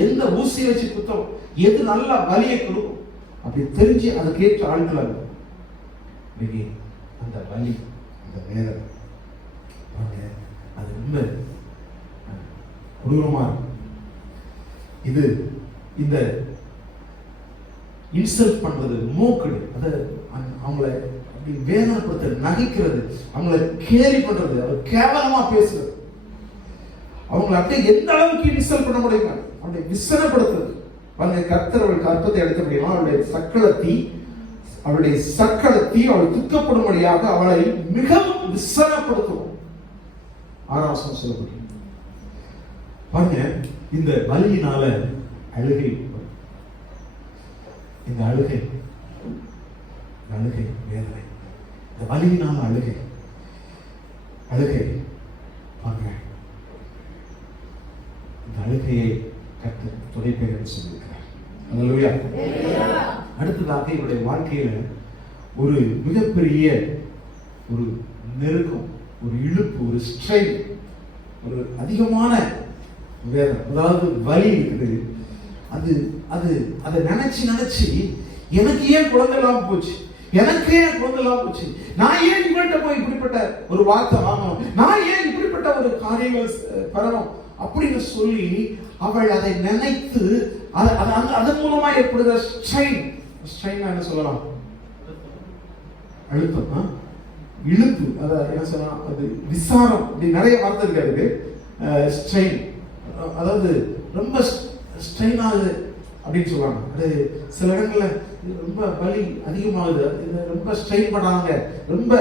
எந்த ஊசி வச்சு குத்தம், எது நல்லா வலியை கொடுக்கும் அப்படி தெரிஞ்சு அதுக்கு ஏற்ற ஆட்கள் அல்ல. அந்த வலி, அந்த வேதனை அது ரொம்ப கொடூரமா இருக்கும். இது இந்த இன்சல்ட் பண்றது, மோக்கடு, அதை அவங்கள அப்படி வேதனைப்படுத்த, நகைக்கிறது, அவங்கள கேலி பண்றது, அவர் கேவலமா பேசுறது, அவங்களை அப்படியே எந்த அளவுக்கு இன்சல்ட் பண்ண முடியுமா அவங்களை விசனப்படுத்துறது. கர்த்தர் அவளுக்கு அற்பத்தை அளிக்க முடியுமா? அவளுடைய சக்களத்தி அவள் துக்கப்படும்படியாக அவளை மிகவும் விசனப்படுத்துவோம். 6ஆம் வசனம் சொல்லப்படும். பாருங்க, இந்த வலியினால அழுகை, இந்த அழுகை வேதனை, இந்த வலியினால அழுகை பாருங்க, இந்த அழுகையை கர்த்தர் துடைப்பேன் என்று சொல்லியிருக்கிறார். அல்லேலூயா. அடுத்ததாக இவருடைய வாழ்க்கையில ஒரு மிகப்பெரிய ஒரு நெருக்கம், ஒரு இழுப்பு, ஒரு ஸ்ட்ரெயின், ஒரு அதிகமான வேதனை, அதாவது வலி இருக்குது. அதை நினைச்சு எனக்கு ஏன் குழந்தை இல்லாம போச்சு, நான் ஏன் இவன்கிட்ட போய் இப்படிப்பட்ட ஒரு வார்த்தை வாங்கணும், நான் ஏன் இப்படிப்பட்ட ஒரு காரியங்கள் பெறணும் அப்படின்னு சொல்லி அவள் அதை நினைத்து அதன் மூலமா ஏற்படுகிற ஸ்ட்ரெயின் என்ன சொல்லலாம்? அழுத்தம். இழுப்பு, அதாவது என்ன சொன்னா அது விசாரம், இப்படி நிறைய வார்த்தை இருக்காது. ஸ்ட்ரெயின், அதாவது ரொம்ப ஸ்ட்ரெயின் ஆகுது அப்படின்னு சொல்லுவாங்க. அது சில இடங்கள்ல ரொம்ப வலி அதிகமாகுது, ரொம்ப ஸ்ட்ரெயின் பண்ணாங்க, ரொம்ப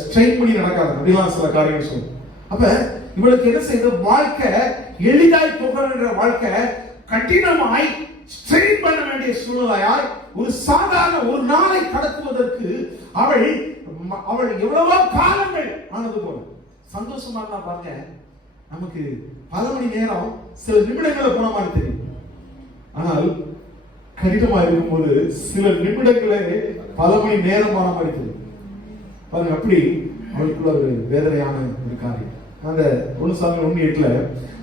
ஸ்ட்ரெயின் பண்ணி நடக்காது அப்படிலாம் சில காரியங்கள் சொல்லுவோம். அப்ப இவளுக்கு என்ன செய்யுது, வாழ்க்கை எளிதாய் போக வேண்டிய வாழ்க்கை கடினமாய் ஸ்ட்ரெயின் பண்ண வேண்டிய சூழ்நிலையாய் ஒரு சாதாரண ஒரு நாளை கடத்துவதற்கு அவள் எவ்வளவோ காலங்கள் ஆனது போல. சந்தோஷமா இருந்தா பாருங்க, நமக்கு பல மணி நேரம் சில நிமிடங்களை போன மாதிரி தெரியும். ஆனால் கடினமா இருக்கும்போது சில நிமிடங்களே பல மணி நேரம் ஆன மாதிரி தெரியும் பாருங்க. அப்படி அவளுக்குள்ள ஒரு வேதனையான ஒரு காரியம். அந்த 1 சாமுவேல் 1:8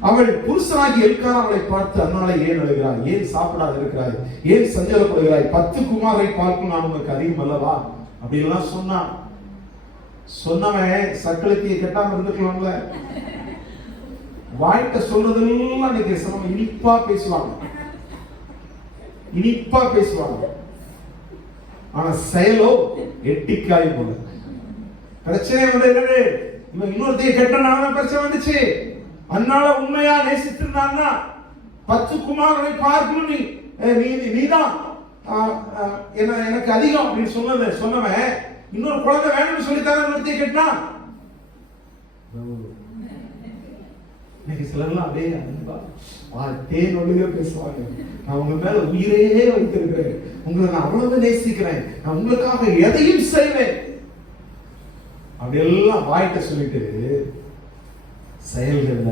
அவள் புருஷனாகி எல்கானா அவளை பார்த்து, அன்னாலே ஏன் அழுகிறாய், ஏன் சாப்பிடாது இருக்கிறாய், ஏன் சஞ்சலப்படுகிறாய், 10 குமாரை பார்க்கும் நான் உனக்கு அதிகம் அல்லவா அப்படின்லாம் சொன்னான். சொன்னவன் சக்களத்தியை கட்டாம இருந்துக்கலாம்ல. வாய்ட்ட சொல்றதெல்லாம் இன்னைக்கு இனிப்பா பேசுவாங்க, இனிப்பா பேசுவாங்க. ஆனா செயலோ எட்டிக்காய் போல. பிரச்சனை என்னது, இவன் இன்னொருத்தையும் கெட்டனால பிரச்சனை வந்துச்சு. அதனால உண்மையா நேசித்திருந்தான்னா 10 குமாரனை பார்க்கணும், நீதான் எனக்கு அதிகம் அப்படின்னு சொன்னவன் இன்னொரு குழந்தை வேணும்னு சொல்லித்தான இன்னொருத்தையும் கெட்டினான். இன்னைக்கு சிலர்லாம் அப்படியே அன்பா தேன் ஒழுங்க பேசுவாங்க. நான் உங்க மேல உயிரே வைத்திருக்கிறேன், உங்களை நான் அவ்வளவு நேசிக்கிறேன், நான் உங்களுக்காக எதையும் செய்வேன் அப்படியெல்லாம் வாய்ட்ட சொல்லிட்டு செயல்கள்ல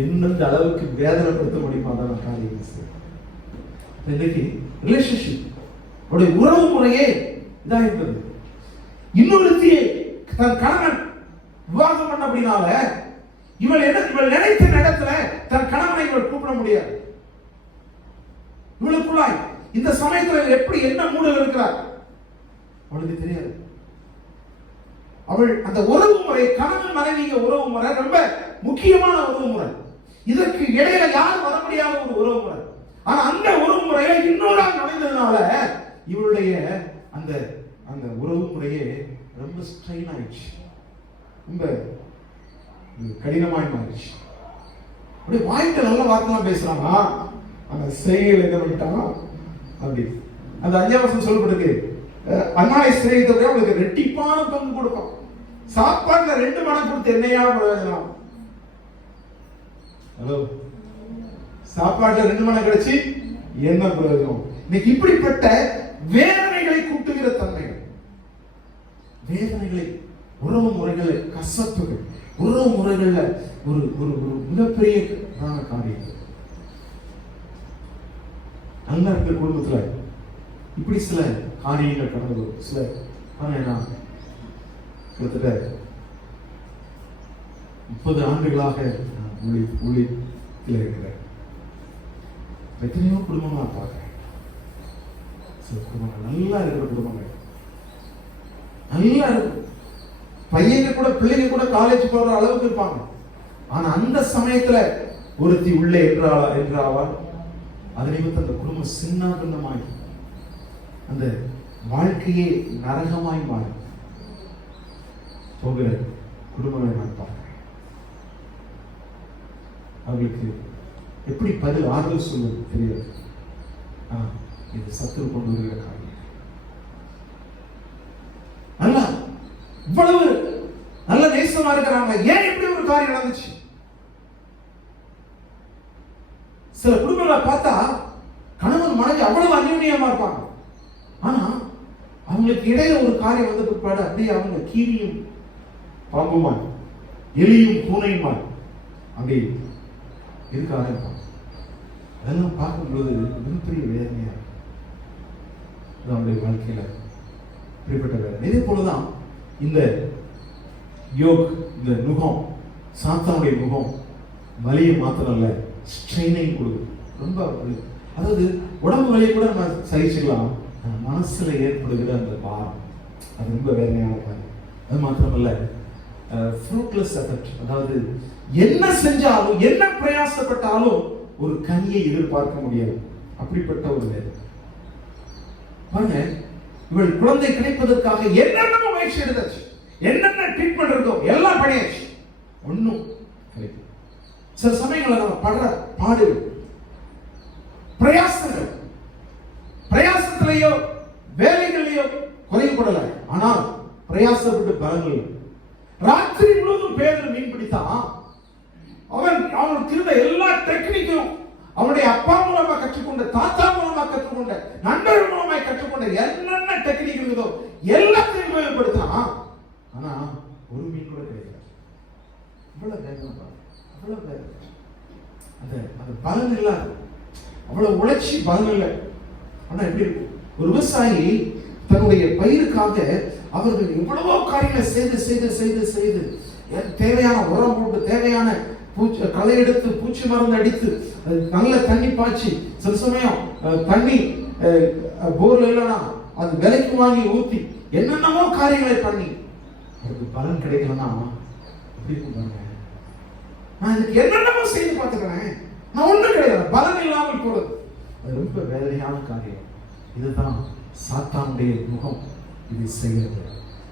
எந்தெந்த அளவுக்கு வேதனைப்படுத்த முடியுமா தான் காரியம். இன்னைக்கு ரிலேஷன்ஷிப் உறவு முறையே இதா இருந்தது. இன்னொருத்தியை தன் கணவன் விவாகம் பண்ண அப்படின்னால இவள் நினைத்த நேரத்துல தன் கணவனை இவள் கூப்பிட முடியாது. இவளுக்குள்ளாய் இந்த சமயத்துல எப்படி என்ன மூடல் இருக்கிறார் அவளுக்கு தெரியாது. அவள் அந்த உறவு முறை, கணவன் மனைவிங்க உறவு முறை ரொம்ப முக்கியமான உறவு முறை. இதற்கு இடையில யாரும் வர முடியாத ஒரு உறவு முறை. ஆனா அந்த உறவு முறையில இன்னொரு நுழைந்ததுனால இவளுடைய அந்த அந்த உறவு முறையே ரொம்ப ஸ்ட்ரெயின் ஆயிடுச்சு, ரொம்ப கடினமாய் மாறிடுச்சு. அப்படியே வாய்ட்ட நல்ல வார்த்தைலாம் பேசுறாங்க, அந்த செயல் என்ன பண்ணிட்டாங்க அப்படி. அந்த 5ஆம் வசனம் சொல்லப்பட்டிருக்கு, அன்னாளை சிநேகித்தவரை அவளுக்கு ரெட்டிப்பான பங்கு கொடுக்கும். சாப்பாடுல 2 மடங்கு கொடுத்து என்னையா பிரயோஜனம்? ஹலோ, சாப்பாடுல 2 மடங்கு கிடைச்சி என்ன பிரயோஜனம்? இன்னைக்கு இப்படிப்பட்ட வேதனைகளை கூட்டுகிற தன்மைகள், வேதனைகளை, உறவு முறைகளை, கசப்புகள், உறவு முறைகள்ல ஒரு ஒரு மிகப்பெரிய காரியம். நல்லா இருக்கிற குடும்பத்துல இப்படி சில காரியங்கள் கடந்து வரும். சில கிட்டத்தட்ட 30 ஆண்டுகளாக ஊழியத்தில் இருக்கிறேன். எத்தனையோ குடும்பங்களா பார்க்கிறேன். சில குடும்பங்கள் நல்லா இருக்கிற குடும்பங்கள் நல்லா இருக்கும், பையங்க கூட பிள்ளைங்க கூட காலேஜ் போற அளவுக்கு இருப்பாங்க. ஆனா அந்த சமயத்துல ஒருத்தி உள்ளே என்றாவா அது நிமித்தம் அந்த குடும்பம் சின்ன பின்னமாய், அந்த வாழ்க்கையே நரகமாய் மாறி போகிற குடும்பங்களை நான் பார்க்கிறேன். அவர்களுக்கு எப்படி பதில் ஆறுதல் சொல்வது தெரியாது. இது சத்துரு கொண்டு வருகிற காரியம். நல்லா இவ்வளவு நல்ல நேசமா இருக்கிறாங்க, ஏன் இப்படி ஒரு காரியம் நடந்துச்சு? சில குடும்பங்களை பார்த்தா கணவன் மனைவி அவ்வளவு அந்யோன்யமா இருப்பாங்க. ஆனா அவங்களுக்கு இடையில ஒரு காரியம் வந்த பிற்பாடு அப்படியே அவங்க கீரியும் பாம்புமா, எலியும் பூனையுமா அப்படி இருக்க ஆரம்பிப்பாங்க. அதெல்லாம் பார்க்கும் பொழுது மிகப்பெரிய வேதனையா அவங்களுடைய வாழ்க்கையில இப்படிப்பட்ட வேதனை. இதே போலதான் இந்த யோக், இந்த நுகம், சாத்தானுடைய முகம் வலியை மாத்திரம் இல்ல, ஸ்ட்ரெயினையும் கொடுக்கும். ரொம்ப அதாவது உடம்பு வலியை கூட நம்ம சகிச்சுக்கலாம், மனசுல ஏற்படுகிற அந்த பாரம் அது ரொம்ப வேதனையான காரியம். அது மாத்திரமல்ல, ஃப்ரூட்லெஸ் எஃபெக்ட், அதாவது என்ன செஞ்சாலும் என்ன பிரயாசப்பட்டாலும் ஒரு கனியை எதிர்பார்க்க முடியாது, அப்படிப்பட்ட ஒரு வேதனை. பாருங்க, இவள் குழந்தை கிடைப்பதற்காக என்னென்ன முயற்சி எடுத்தாச்சு, என்னென்ன ட்ரீட்மெண்ட் இருக்கோ எல்லாம் பண்ணியாச்சு, ஒண்ணும் கிடைக்கும். சில சமயங்களில் நம்ம படுற பாடுகள், பிரயாசங்கள், பிரயாசத்திலேயோ வேலைகளையோ குறைபடல, ஆனால் பிரயாசப்பட்டு பலங்கள். ராத்திரி முழுவதும் பேதர் மீன் பிடித்தான். அவனுக்கு இருந்த எல்லா டெக்னிக்கும் அவனுடைய அப்பா மூலமா கற்றுக்கொண்ட, தாத்தா மூலமா கற்றுக்கொண்ட, நண்பர்கள் மூலமா கற்றுக்கொண்ட என்னென்ன டெக்னிக் இருக்குதோ எல்லாத்தையும் உபயோகப்படுத்தான். ஆனா ஒரு மீன் கூட கிடையாது. அவ்வளவு வேதனை, அவ்வளவு வேதனை. அது பலன் இல்ல, அவ்வளவு உழைச்சி பலன் இல்லை. ஆனா எப்படி இருக்கு? ஒரு விவசாயி தன்னுடைய பயிருக்காக அவர்கள் எவ்வளவோ காரியங்களை செய்து செய்து செய்து செய்து தேவையான உரம் போட்டு, தேவையான பூச்சி களை எடுத்து, பூச்சி மருந்து அடித்து, நல்ல தண்ணி பாய்ச்சி, சில சமயம் தண்ணி போர்ல இல்லைன்னா அது விலைக்கு வாங்கி ஊத்தி என்னென்னமோ காரியங்களை பண்ணி அதுக்கு பலன் கிடைக்கலன்னா எப்படி பாருங்க. நான் இதுக்கு என்னென்னமோ செய்து பார்த்துக்கிறேன், நான் ஒண்ணும் கிடையாது, பலன் இல்லாமல் போறது. அது ரொம்ப வேதனையான காரியம். இதுதான் சாத்தானுடைய முகம். இது செய்யறது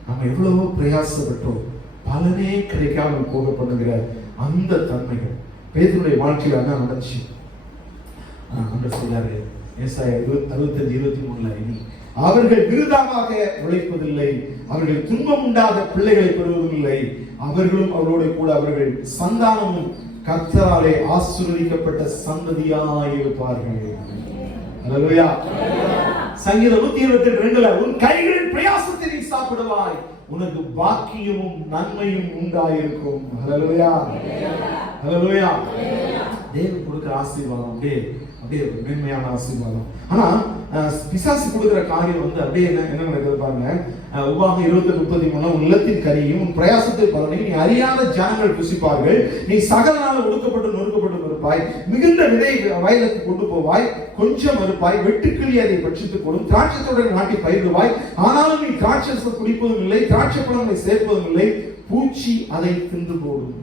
நம்ம எவ்வளவோ பிரயாசப்பட்டோம், பலனே கிடைக்காமல் போக பண்ணுகிற அந்த தன்மைகள் பேதுருடைய வாழ்க்கையில் அதான் நடந்துச்சு. சொல்றாரு ஏசாயா 65:23, இனி அவர்கள் விருதாவாக உழைப்பதில்லை, அவர்கள் துன்பம் உண்டாக பிள்ளைகளை பெறுவதில்லை, அவர்களும் அவரோடு கூட அவர்கள் சந்தானமும் கர்த்தராலே ஆசீர்வதிக்கப்பட்ட சந்ததியாயிருப்பார்கள். அல்லேலூயா. சங்கீதம் 128:2, உன் கைகளின் பிரயாசத்தை நீ சாப்பிடுவாய், உனக்கு பாக்கியமும் நன்மையும் உண்டாயிருக்கும். அல்லேலூயா, அல்லேலூயா. தேவன் கொடுக்கிற ஆசீர்வாதம் அப்படியே மேன்மையான ஆசீர்வாதம். ஆனா பிசாசு கொடுக்கிற காரியம் அப்படியே என்ன நடக்குது பாருங்க. உபாகம் 28:33, உன் நிலத்தின் கனியும் உன் பிரயாசத்தை பலனையும் நீ அறியாத ஜனங்கள் புசிப்பார்கள், நீ சகல நாள் ஒடுக்கப்பட்டு நொறுக்கப்பட்டு இருப்பாய், மிகுந்த விதை வயலுக்கு கொண்டு போவாய், கொஞ்சம் இருப்பாய், வெட்டுக்கிளி அதை பட்சித்துக் கொடும், திராட்சத்துடன் நாட்டி பயிரிடுவாய், ஆனாலும் நீ திராட்சை குடிப்பதும் இல்லை, திராட்சை பழங்களை சேர்ப்பதும் இல்லை, பூச்சி அதை தின்று போடும்.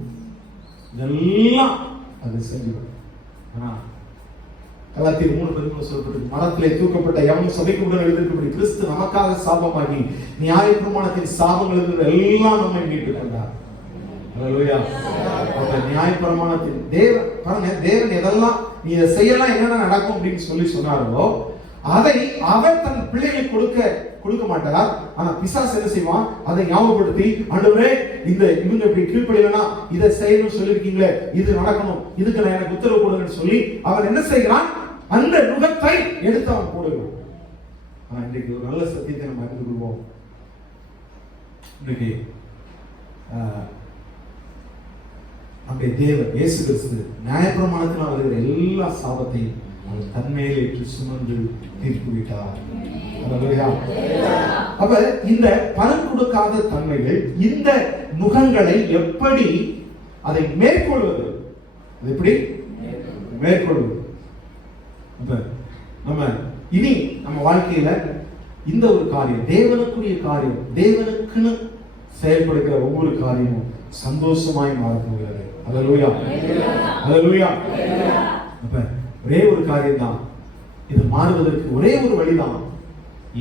இதெல்லாம் அது செஞ்சுடும். ஆனா கலாத்தியர் 3:13 சொல்லப்பட்டிருக்கு, மரத்திலே தூக்கப்பட்ட எவனும் சபைக்கு உடன் எழுதியிருக்கிறபடி கிறிஸ்து நமக்காக சாபமாகி நியாயப்பிரமாணத்தின் சாபங்கள் எல்லாம் நம்மை மீட்டுக் கொண்டார். அல்லேலூயா. நியாயப்பிரமாணத்தின் தேவன் எதெல்லாம் நீ இதை செய்யலாம் என்னென்ன நடக்கும் அப்படின்னு சொல்லி சொன்னாரோ அதை அவர் தன் பிள்ளைகளுக்கு கொடுக்க மாட்டார். ஆனா பிசாசு என்ன செய்வான்? அதை ஞாபகப்படுத்தி, ஆண்டவரே இவங்க இப்படி கீழ்ப்படியலனா இதை செய்யணும்னு சொல்லிருக்கீங்களே, இது நடக்கணும், இதுக்கு நான் எனக்கு உத்தரவு கொடுங்கன்னு சொல்லி அவர் என்ன செய்கிறான்? அந்த நுகத்தை எடுத்து அவன் போடுகிறான். இன்றைக்கு ஒரு நல்ல சத்தியத்தை நம்ம அறிந்து கொள்வோம். இன்றைக்கு நம்முடைய தேவன் இயேசு கிறிஸ்து நியாயப்பிரமாணத்தினால் வருகிற எல்லா சாபத்தையும் அவர் தன்மையிலே ஏற்று சுமந்து தீர்ப்பு விட்டார். அப்ப இந்த பலன் கொடுக்காத தன்மைகள், இந்த நுகங்களை எப்படி அதை மேற்கொள்வது, எப்படி மேற்கொள்வது? நம்ம இனி நம்ம வாழ்க்கையில இந்த ஒரு காரியம், தேவனுக்குரிய காரியம், தேவனுக்குன்னு செயல்படுகிற ஒவ்வொரு காரியமும் சந்தோஷமாய் மாறப்போகிறது. அல்லேலூயா, அல்லேலூயா. அப்ப ஒரே ஒரு காரியம் தான், இது மாறுவதற்கு ஒரே ஒரு வழிதான்,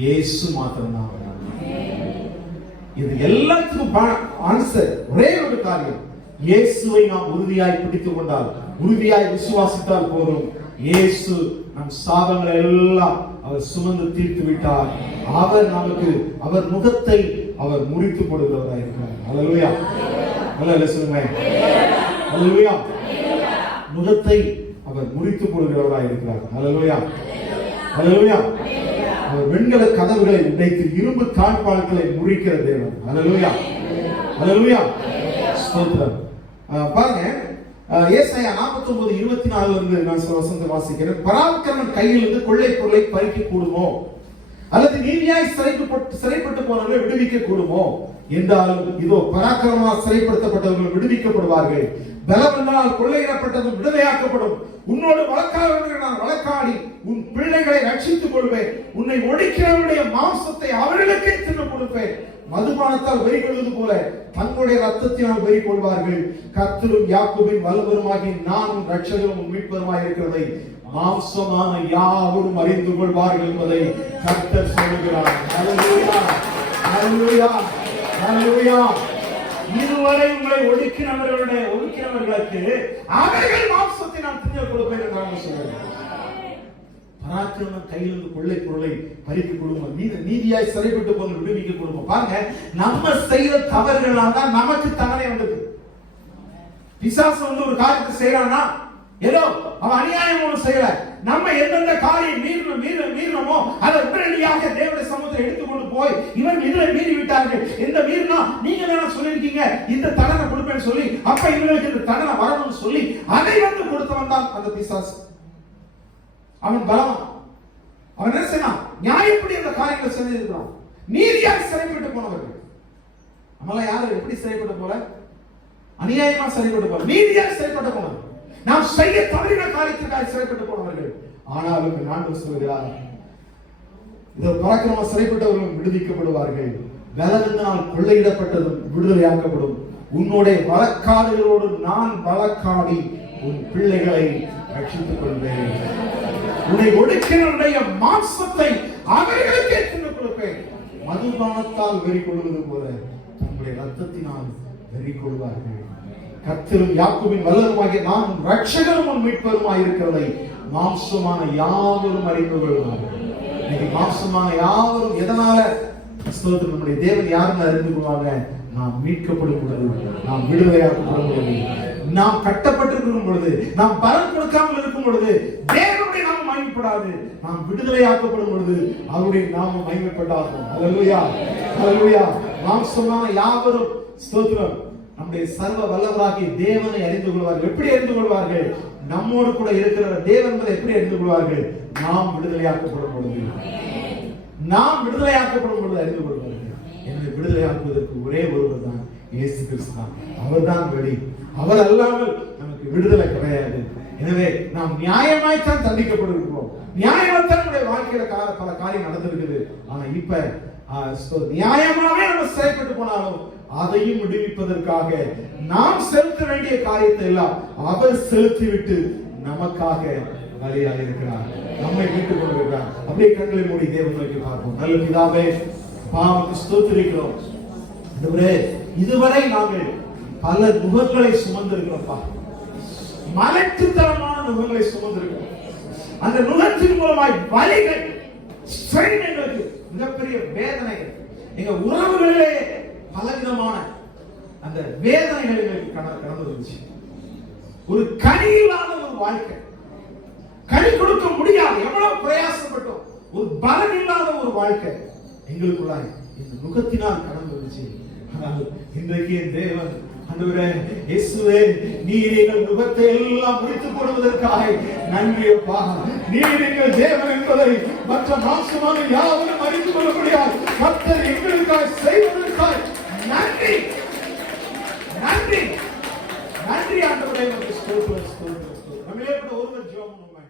இயேசு மாத்திரம்தான். இது எல்லாத்துக்கும் ஆன்சர் ஒரே ஒரு காரியம், இயேசுவை நாம் உறுதியாய் பிடித்துக் கொண்டால், உறுதியாய் விசுவாசித்தால் போதும். இயேசு நம் சாபங்களை எல்லாம் அவர் சுமந்து தீர்த்து விட்டார். அவர் நமக்கு அவர் முகத்தை அவர் முறித்து போடுகிறவராய் இருக்கிறார். அல்லேலூயா, அல்லேலூயா சொல்லுங்க. அல்லேலூயா. முகத்தை அவர் முறித்து போடுகிறவராய் இருக்கிறார். அல்லேலூயா, அல்லேலூயா. அவர் வெண்கல கதவுகளை உடைத்து இரும்பு தாழ்பாள்களை முறிக்கிற தேவன். அல்லேலூயா, அல்லேலூயா. ஸ்தோத்திரம். பாருங்க, ஏசாயா 49:24 இருந்து நான் வசனத்தை வாசிக்கிறேன். பராக்கிரமன் கையிலிருந்து கொள்ளை பொருளை பறிக்க கூடுமோ, அல்லது நீதியாய் சிறைப்பட்டு போனவர்களை விடுவிக்க கூடுமோ என்றாலும், இதோ பராக்கிரமமாக சிறைப்படுத்தப்பட்டவர்கள் விடுவிக்கப்படுவார்கள், பலவந்தால் கொள்ளையிடப்பட்டதும் விடுதலையாக்கப்படும். உன்னோடு வழக்காடுவர்கள் நான் வழக்காடி உன் பிள்ளைகளை ரட்சித்துக் கொள்வேன், உன்னை ஒடுக்கிறவருடைய மாம்சத்தை அவர்களுக்கே தின்னு கொடுப்பேன். மதுபானத்தால் வெறி கொள்வது போல தங்களுடைய ரத்தத்தினால் வெறி கொள்வார்கள். கர்த்தரும் யாக்கோபின் வல்லவருமாகி நானும் ரட்சகரும் மீட்பருமாய் இருக்கிறதை மாம்சமான யாவரும் அறிந்து கொள்வார்கள் என்பதை கர்த்தர் சொல்லுகிறார். அல்லேலூயா, அல்லேலூயா, ஹல்லேலூயா. இதுவரை உங்களை ஒடுக்கினவர்களுக்கு அவர்கள் மாம்சத்தை நான் திங்க கொடுப்பேன் என்று நான் சொல்றேன். பராக்கிரமம் கையிலிருந்து கொள்ளை பொருளை பறித்து கொடுக்கும், நீதியாய் சிறைப்பட்டு போன விடுவிக்க கொடுக்கும். பாருங்க, நம்ம செய்த தவறுகளால் தான் நமக்கு தண்டனை வந்தது. பிசாசு ஒரு காரியத்தை செய்யறான்னா, ஏதோ அவன் அநியாயம் ஒன்று செய்யல, நம்ம எந்தெந்த காரியம் மீறணுமோ அதை உடனடியாக தேவனுடைய சமூகத்தை எடுத்துக்கொண்டு போய் இவன் இதுல மீறி விட்டார்கள், எந்த மீறினா நீங்க தானே சொல்லிருக்கீங்க இந்த தண்டனை கொடுப்பேன்னு சொல்லி, அப்ப இவங்களுக்கு இந்த தண்டனை வரணும்னு சொல்லி அதை கொடுத்தவன் தான் அந்த பிசாசு. அவன் பலம், அவன் என்ன செய்யலாம், நியாயப்படி அந்த காரியங்களை செஞ்சிருக்கிறான். நீதியாக சிறைப்பட்டு போனவர்கள் நம்மள யாரும் எப்படி சிறைப்பட்டு போல, அநியாயமா சிறைப்பட்டு போல, நீதியாக சிறைப்பட்டு போனவர்கள், நாம் செய்ய தவறின காரியத்திற்காக சிறைப்பட்டு போனவர்கள். ஆனாலும் நான் சொல்கிறார், இந்த பராக்கிரம சிறைப்பட்டவர்களும் விடுவிக்கப்படுவார்கள், பலவினால் கொள்ளையிடப்பட்டதும் விடுதலையாக்கப்படும். உன்னுடைய வழக்காடுகளோடு நான் வழக்காடி உன் பிள்ளைகளை ரட்சித்துக் கொள்வேன். உன்னை ஒடுக்கினருடைய மாம்சத்தை அவர்களுக்கே தின்னு கொடுப்பேன். மதுபானத்தால் வெறி கொள்வது போல தங்களுடைய ரத்தத்தினால் வெறி கொள்வார்கள். கர்த்தரும் யாக்கோபின் வல்லவருமாகிய நான் ரட்சகரும் உன் மீட்பருமாய் இருக்கிறதை மாம்சமான யாவரும் அறிந்து கொள்வார்கள். இன்னைக்கு மாம்சமான யாவரும் எதனால ஸ்தோத்திரம், நம்முடைய தேவன் யாருன்னு அறிந்து கொள்வாங்க. நாம் மீட்கப்படும் பொழுது, நாம் விடுதலையாக்கப்படும் பொழுது, நாம் கட்டப்பட்டிருக்கும் பொழுது, நாம் பலன் கொடுக்காமல் இருக்கும் பொழுது தேவனுடைய நாமம் மகிமைப்படாது. நாம் விடுதலையாக்கப்படும் பொழுது அவருடைய நாமம் மகிமைப்படாகும். ஹல்லேலூயா, ஹல்லேலூயா. மாம்சமான யாவரும் ஸ்தோத்திரம் நம்முடைய சர்வ வல்லவராகிய தேவனை அறிந்து கொள்வார்கள். எப்படி அறிந்து கொள்வார்கள்? நம்மோடு கூட இருக்கிற தேவன் எப்படி அறிந்து கொள்வார்கள்? நாம் விடுதலையாக்கப்படும் பொழுது, நாம் விடுதலையாக்கப்படும் பொழுது அறிந்து கொள்வார்கள். என்னை விடுதலையாக்குவதற்கு ஒரே ஒருவர் தான், இயேசு கிறிஸ்து தான். அவர்தான் வழி. அவர் அல்லாமல் நமக்கு விடுதலை கிடையாது. எனவே நாம் நியாயமாய்த்தான் தண்டிக்கப்படுகிறோம். நியாயமாய்த்தான் நம்முடைய வாழ்க்கையில பல காரியம் நடந்திருக்குது. ஆனா இப்ப நியாயமாவே நம்ம செயல்பட்டு போனாலும் அதையும் விடுவிப்பதற்காக நாம் செலுத்த வேண்டிய காரியத்தை எல்லாம் அவர் செலுத்திவிட்டு நமக்காக பலியாக இருக்கிறார், நம்மை மீட்டுக் கொண்டிருக்கிறார். அப்படியே கண்களை மூடி தேவன் நோக்கி பார்ப்போம். நல்ல பிதாவே, பாவத்துக்கு ஸ்தோத்திரிக்கிறோம். இதுவரை நாங்கள் பல நுகங்களை சுமந்திருக்கிறோம்ப்பா, மலட்டுத்தனமான நுகங்களை சுமந்திருக்கிறோம். அந்த நுகத்தின் மூலமாய் வலிகள், எங்களுக்கு மிகப்பெரிய வேதனைகள், எங்க உறவுகளிலே பலவிதமான அந்த வேதனைகள் எங்களுக்கு கடந்து வந்துச்சு. ஒரு கனி இல்லாத ஒரு வாழ்க்கை, கனி கொடுக்க முடியாது, எவ்வளவு பிரயாசப்பட்டோம், ஒரு பலன் இல்லாத ஒரு வாழ்க்கை எங்களுக்குள்ளாய் இந்த நுகத்தினால் கடந்து வந்துச்சு. ஆனால் இன்றைக்கு என் தேவன், ஆண்டவரே இயேசுவே, நீர் எங்கள் நுகத்தை எல்லாம் முடித்துக் போடுவதற்காக நன்றி அப்பா. நீர் எங்கள் தேவன் என்பதை மற்ற மாம்சமான யாவரும் அறிந்து கொள்ள முடியாது. கர்த்தர் எங்களுக்காக செய்வதற்காக நன்றி, நன்றி, நன்றி ஆண்டவரே. நமக்கு ஸ்தோத்திரம், ஸ்தோத்திரம், ஸ்தோத்திரம். நம்மளே கூட ஒருவர் ஜெபம் பண்ணுவாங்க.